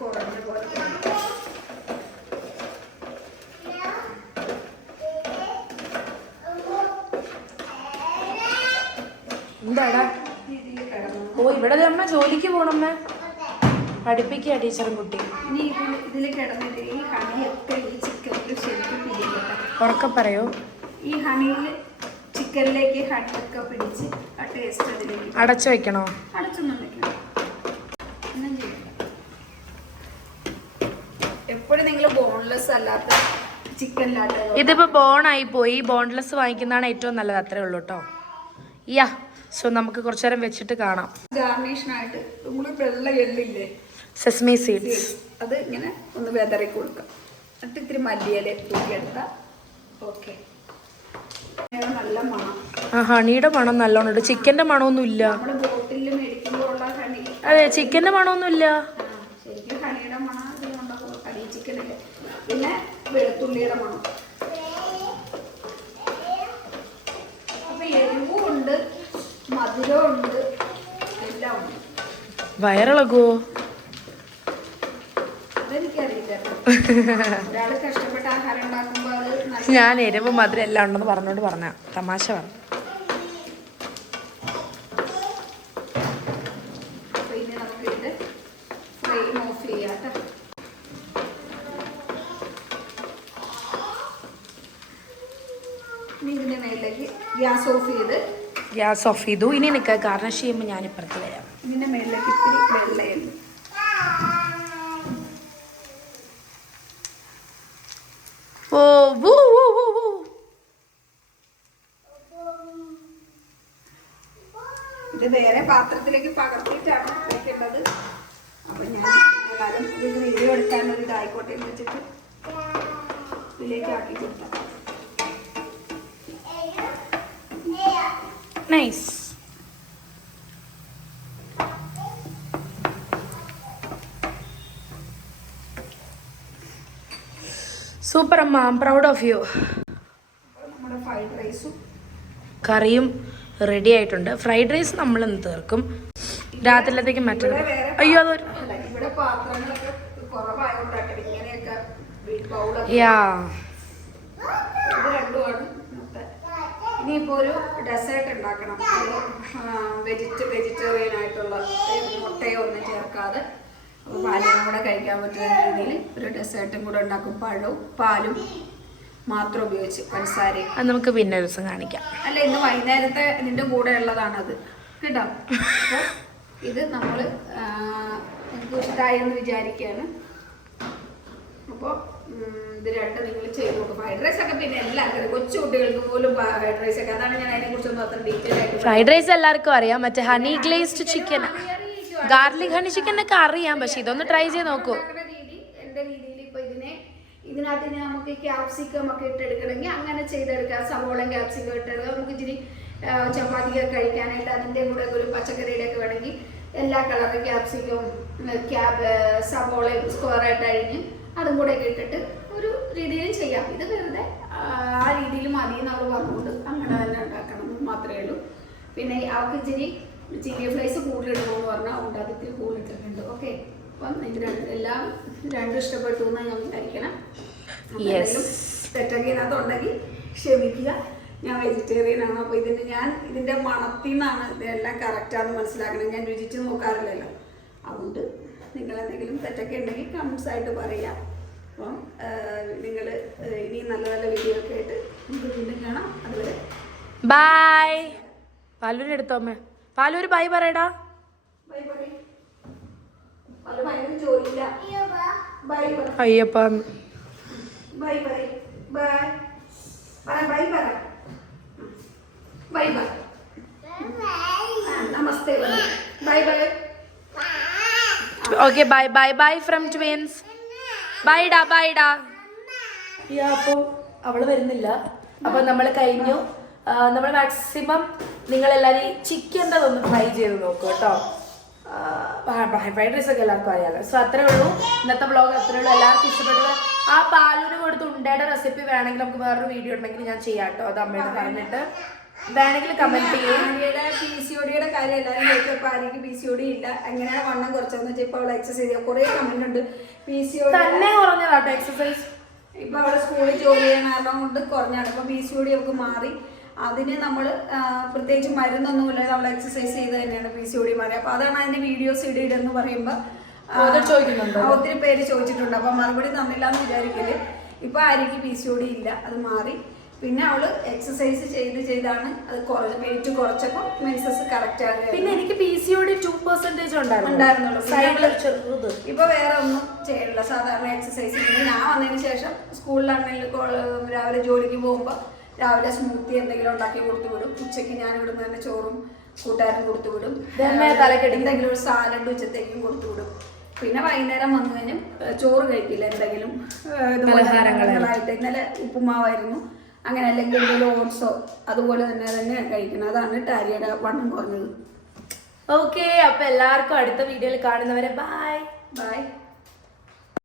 കുറഞ്ഞ പോലെ എന്താടാ? ഓ ഇവിടെ അമ്മ ജോലിക്ക് പോണമ്മ, പഠിപ്പിക്കുക ടീച്ചറും കുട്ടി. ഇനി ഇതിൽ കിടന്നിട്ട് ഈ ഹണിയൊക്കെ ഈ ചിക്കനിൽ ശരിക്കും പിടിക്കട്ടെ. ഉറക്കെ പറയോ? ഈ ഹണിയിൽ ചിക്കനിലേക്ക് ഹണിയൊക്കെ പിടിച്ച് ആ ടേസ്റ്റ് അതിലേക്ക്. അടച്ചു വെക്കണോ? അടച്ചൊന്നും വെക്കണം. എപ്പോഴും നിങ്ങൾ ബോൺലെസ് അല്ലാത്ത ചിക്കനിലാട്ടോ. ഇതിപ്പോ ബോണായി പോയി, ബോൺലെസ് വാങ്ങിക്കുന്നതാണ് ഏറ്റവും നല്ലത്. അത്രേ ഉള്ളൂ കേട്ടോ. യാ, സോ നമുക്ക് കുറച്ചു നേരം വെച്ചിട്ട് കാണാം. ഗാർണിഷിനായിട്ട് നമ്മള് വെള്ള എള്ളില്ലേ, സെസമി സീഡ്സ്, അത് ഇങ്ങനെ ഒന്ന് വെതറി കൊടുക്കാം. എന്നിട്ട് ഇത്തിരി മല്ലിയില തൂക്കിയെടുത്താൽ ഓക്കെ. നല്ല മണം. ആ ഹണിയുടെ മണം നല്ലോണം ഉണ്ട്. ചിക്കന്റെ മണമൊന്നും ഇല്ല. നമ്മള് ബോട്ടിൽ മേടിക്കുമ്പോൾ ഉള്ള ഹണി, അതെ ചിക്കന്റെ മണമൊന്നും ഇല്ല. ശരിക്കും ഹണിയുടെ മണം ഇതിനുണ്ടാകും, ഹണി ചിക്കനില്ല. പിന്നെ വെളുത്തുള്ളിയുടെ മണം. അപ്പൊ എരിവും ഉണ്ട്, മധുരവും ഉണ്ട്, എല്ലാം ഉണ്ട്. വയറിളകുവോ? അതെനിക്കറിയില്ല. ഒരാള് കഷ്ടപ്പെട്ട ആഹാരം ഉണ്ടാക്കുമ്പോൾ അത് ഞാൻ എരിവ് മധുരം എല്ലാം ഉണ്ടെന്ന് പറഞ്ഞോണ്ട് പറഞ്ഞ തമാശ പറഞ്ഞു. പിന്നെ നമുക്ക് ഇത് ഫ്ലെയിം ഓഫ് ചെയ്യാം കേട്ടോ. ഇനി ഇതിന്റെ മേളിലേക്ക് ഗ്യാസ് ഓഫ് ചെയ്തു. ഇനി നിൽക്കുക, ഗാർണിഷ് ചെയ്യുമ്പോൾ ഞാൻ ഇപ്പുറത്ത് വരാം. ഇതിന്റെ മേളിലേക്ക് ഇത്തിരി വെള്ളയുണ്ട്. ഓ വൂ വൂ വൂ വൂ. ഇത് വേറെ പാത്രത്തിലേക്ക് പകർത്തിയിട്ടാണ് വെക്കേണ്ടത്. അപ്പൊ ഞാൻ എല്ലാവരും ഇത് വീഡിയോ എടുക്കാനൊരു ഇതായിക്കോട്ടെ എന്ന് വെച്ചിട്ട് ഇതിലേക്ക് ആക്കി കൊടുത്താൽ നൈസ്. സൂപ്പർ അമ്മ, I am proud of you. നമ്മുടെ ഫ്രൈഡ് റൈസും കറിയും റെഡി ആയിട്ടുണ്ട്. ഫ്രൈഡ് റൈസ് നമ്മൾ ഇന്ന് തീർക്കും, രാത്രിയിലത്തേക്ക് മറ്റൊരു. അയ്യോ അതൊരു ഇവിടെ പാത്രങ്ങളൊക്കെ കുറവായതുകൊണ്ടാണ് ഇങ്ങനെയൊക്കെ ബൗളൊക്കെ. യാ, ഇത് രണ്ടുമാണ്. ഇനിയിപ്പോൾ ഒരു ഡെസേർട്ട് ഉണ്ടാക്കണം. വെജിറ്റേറിയൻ ആയിട്ടുള്ള മുട്ടയോ ഒന്നും ചേർക്കാതെ പാലും കൂടെ കഴിക്കാൻ പറ്റുന്ന രീതിയിൽ ഒരു ഡെസേർട്ടും കൂടെ ഉണ്ടാക്കും. പാലും മാത്രം ഉപയോഗിച്ച്, പഞ്ചസാരയും. അത് നമുക്ക് പിന്നെ ഒരു ദിവസം കാണിക്കാം. അല്ല, ഇന്ന് വൈകുന്നേരത്തെ ഇതിൻ്റെ കൂടെ ഉള്ളതാണത് കേട്ടോ. അപ്പോൾ ഇത് നമ്മൾ എനിക്ക് ഇഷ്ടമായി എന്ന് വിചാരിക്കുകയാണ്. അപ്പോൾ ഇത് രണ്ട് നിങ്ങൾ ചെയ്ത് നോക്കും. ഫ്രൈഡ് റൈസ് ഒക്കെ പിന്നെ എല്ലാവർക്കും, കൊച്ചു കുട്ടികൾക്ക് പോലും ഫ്രൈഡ് റൈസ് ഒക്കെ. അതാണ് ഞാൻ അതിനെ കുറിച്ചൊന്നും അത്ര ഡീറ്റെയിൽ ആയിട്ട്. ഫ്രൈഡ് റൈസ് എല്ലാവർക്കും അറിയാം, മറ്റേ honey glazed chicken, garlic honey chicken ഒക്കെ അറിയാം. പക്ഷെ ഇതൊന്ന് ട്രൈ ചെയ്ത് നോക്കൂ. എൻ്റെ രീതിയിൽ ഇപ്പോൾ ഇതിനകത്ത് നമുക്ക് ക്യാപ്സിക്കം ഒക്കെ ഇട്ടെടുക്കണമെങ്കിൽ അങ്ങനെ ചെയ്തെടുക്കാം. സവോളയും ക്യാപ്സിക്കം ഇട്ടെടുക്കാം. നമുക്ക് ഇച്ചിരി ചപ്പാത്തിയൊക്കെ കഴിക്കാനായിട്ട് അതിൻ്റെ കൂടെ ഒരു പച്ചക്കറിയുടെ ഒക്കെ വേണമെങ്കിൽ എല്ലാ കളറും ക്യാപ്സിക്കവും സവോളയും സ്ക്വയറായിട്ട് അഴിഞ്ഞ് അതും കൂടെ ഒക്കെ ഇട്ടിട്ട് ഒരു രീതിയിലും ചെയ്യാം. ഇത് വെറുതെ ആ രീതിയിൽ മതി നമ്മൾ പറഞ്ഞുകൊണ്ട് അങ്ങനെ തന്നെ ഉണ്ടാക്കണം മാത്രമേ ഉള്ളൂ. പിന്നെ അവർക്ക് ഇച്ചിരി ചില്ലി ഫ്ലേസ് കൂടുതലിടുമെന്ന് പറഞ്ഞാൽ അതുകൊണ്ട് അത് ഇത്തിരി കൂടുതലിട്ടിട്ടുണ്ട്. ഓക്കെ, അപ്പം ഇത് എല്ലാം രണ്ടും ഇഷ്ടപ്പെട്ടു എന്ന് ഞാൻ വിചാരിക്കണം. തെറ്റൊക്കെ ഇതിനകത്തുണ്ടെങ്കിൽ ക്ഷമിക്കുക. ഞാൻ വെജിറ്റേറിയൻ ആണ്. അപ്പോൾ ഇതിൻ്റെ മണത്തിൽ നിന്നാണ് ഇതെല്ലാം കറക്റ്റാണെന്ന് മനസ്സിലാക്കണം. ഞാൻ രുചിച്ച് നോക്കാറില്ലല്ലോ. അതുകൊണ്ട് നിങ്ങളെന്തെങ്കിലും തെറ്റൊക്കെ ഉണ്ടെങ്കിൽ കമൻസ് ആയിട്ട് പറയാം. അപ്പം നിങ്ങൾ ഇനി നല്ല നല്ല വീഡിയോ ഒക്കെ ആയിട്ട് നമുക്ക് വീണ്ടും കാണാം. അതുവരെ ബൈ. പാലൂര് എടുത്തോ അമ്മ. പാലൂര് ബൈ പറയടാ. Bye bye. അത് ഭയങ്കര ജോലിയില്ല. Bye bye. Ayyappa bye bye. Bye bye പറ. Bye bye. നമസ്തേ. Bye bye. Okay, bye bye bye from twins. ബൈഡാ ബൈഡാ. അപ്പോൾ അവള് വരുന്നില്ല. അപ്പോൾ നമ്മൾ കഴിഞ്ഞു. നമ്മൾ മാക്സിമം നിങ്ങളെല്ലാവരും ചിക്കൻ്റെ ഒന്ന് ട്രൈ ചെയ്ത് നോക്കൂ കേട്ടോ. ഫ്രൈഡ് റൈസ് ഒക്കെ എല്ലാവർക്കും അറിയാലോ. സോ അത്രേ ഉള്ളൂ ഇന്നത്തെ വ്ളോഗ്. അത്രേ ഉള്ളൂ. എല്ലാവർക്കും ഇഷ്ടപ്പെട്ടത്. ആ പാലൂര് കൊടുത്ത് ഉണ്ടയുടെ റെസിപ്പി വേണമെങ്കിൽ നമുക്ക് വേറൊരു വീഡിയോ ഉണ്ടെങ്കിൽ ഞാൻ ചെയ്യാം കേട്ടോ. അത് അമ്മയോട് പറഞ്ഞിട്ട് വേണമെങ്കിൽ കമന്റ് ചെയ്യും. PCOD കാര്യം എല്ലാവരും ചോദിച്ചപ്പോൾ ആര്യക്ക് PCOD ഇല്ല, എങ്ങനെയാണ് വണ്ണം കുറച്ചതെന്ന് വെച്ചാൽ ഇപ്പോൾ അവൾ എക്സസൈസ് ചെയ്യുക. കുറേ കമന്റ് ഉണ്ട്. PCOD തന്നെ കുറഞ്ഞതാട്ടോ എക്സസൈസ്. ഇപ്പോൾ അവളെ സ്കൂളിൽ ജോലി ചെയ്യുന്ന കാരണം കൊണ്ട് കുറഞ്ഞാണ്. ഇപ്പോൾ PCOD അവൾക്ക് മാറി. അതിന് നമ്മൾ പ്രത്യേകിച്ച് മരുന്നൊന്നുമില്ല, നമ്മൾ എക്സസൈസ് ചെയ്ത് തന്നെയാണ് PCOD മാറി. അപ്പോൾ അതാണ് അതിൻ്റെ വീഡിയോസ് ഇടുന്നു പറയുമ്പോൾ ഒത്തിരി പേര് ചോദിച്ചിട്ടുണ്ട്. അപ്പോൾ മറുപടി തന്നില്ല എന്ന് വിചാരിക്കല്. ഇപ്പോൾ ആര്യക്ക് PCOD ഇല്ല, അത് മാറി. പിന്നെ അവള് എക്സസൈസ് ചെയ്താണ് അത് വെയിറ്റ് കുറച്ചപ്പോൾ മെൻസസ് കറക്റ്റ് ആകുക. പിന്നെ എനിക്ക് PCOD 2% ഉണ്ടായിരുന്നുള്ളൂ. ഇപ്പൊ വേറെ ഒന്നും ചെയ്യണില്ല, സാധാരണ എക്സസൈസ്. ഞാൻ വന്നതിന് ശേഷം സ്കൂളിലാണെങ്കിലും രാവിലെ ജോലിക്ക് പോകുമ്പോൾ രാവിലെ സ്മൂത്തി എന്തെങ്കിലും ഉണ്ടാക്കി കൊടുത്തു വിടും. ഉച്ചയ്ക്ക് ഞാൻ ഇവിടുന്ന് തന്നെ ചോറും കൂട്ടാനും കൊടുത്തു വിടും. എന്തെങ്കിലും ഒരു സാലഡ് ഉച്ചത്തേക്കും കൊടുത്തു വിടും. പിന്നെ വൈകുന്നേരം വന്നു കഴിഞ്ഞും ചോറ് കഴിക്കില്ല, എന്തെങ്കിലും ഇതുപോലെ. ഇന്നലെ ഉപ്പുമാവായിരുന്നു. അങ്ങനെ അല്ലെങ്കിൽ എന്തെങ്കിലും ഓട്സോ അതുപോലെ തന്നെ കഴിക്കണം. അതാണ് ടാരിയുടെ വണ്ണം കുറഞ്ഞത്. ഓക്കെ, അപ്പൊ എല്ലാവർക്കും അടുത്ത വീഡിയോയിൽ കാണുന്നവരെ ബൈ ബൈ.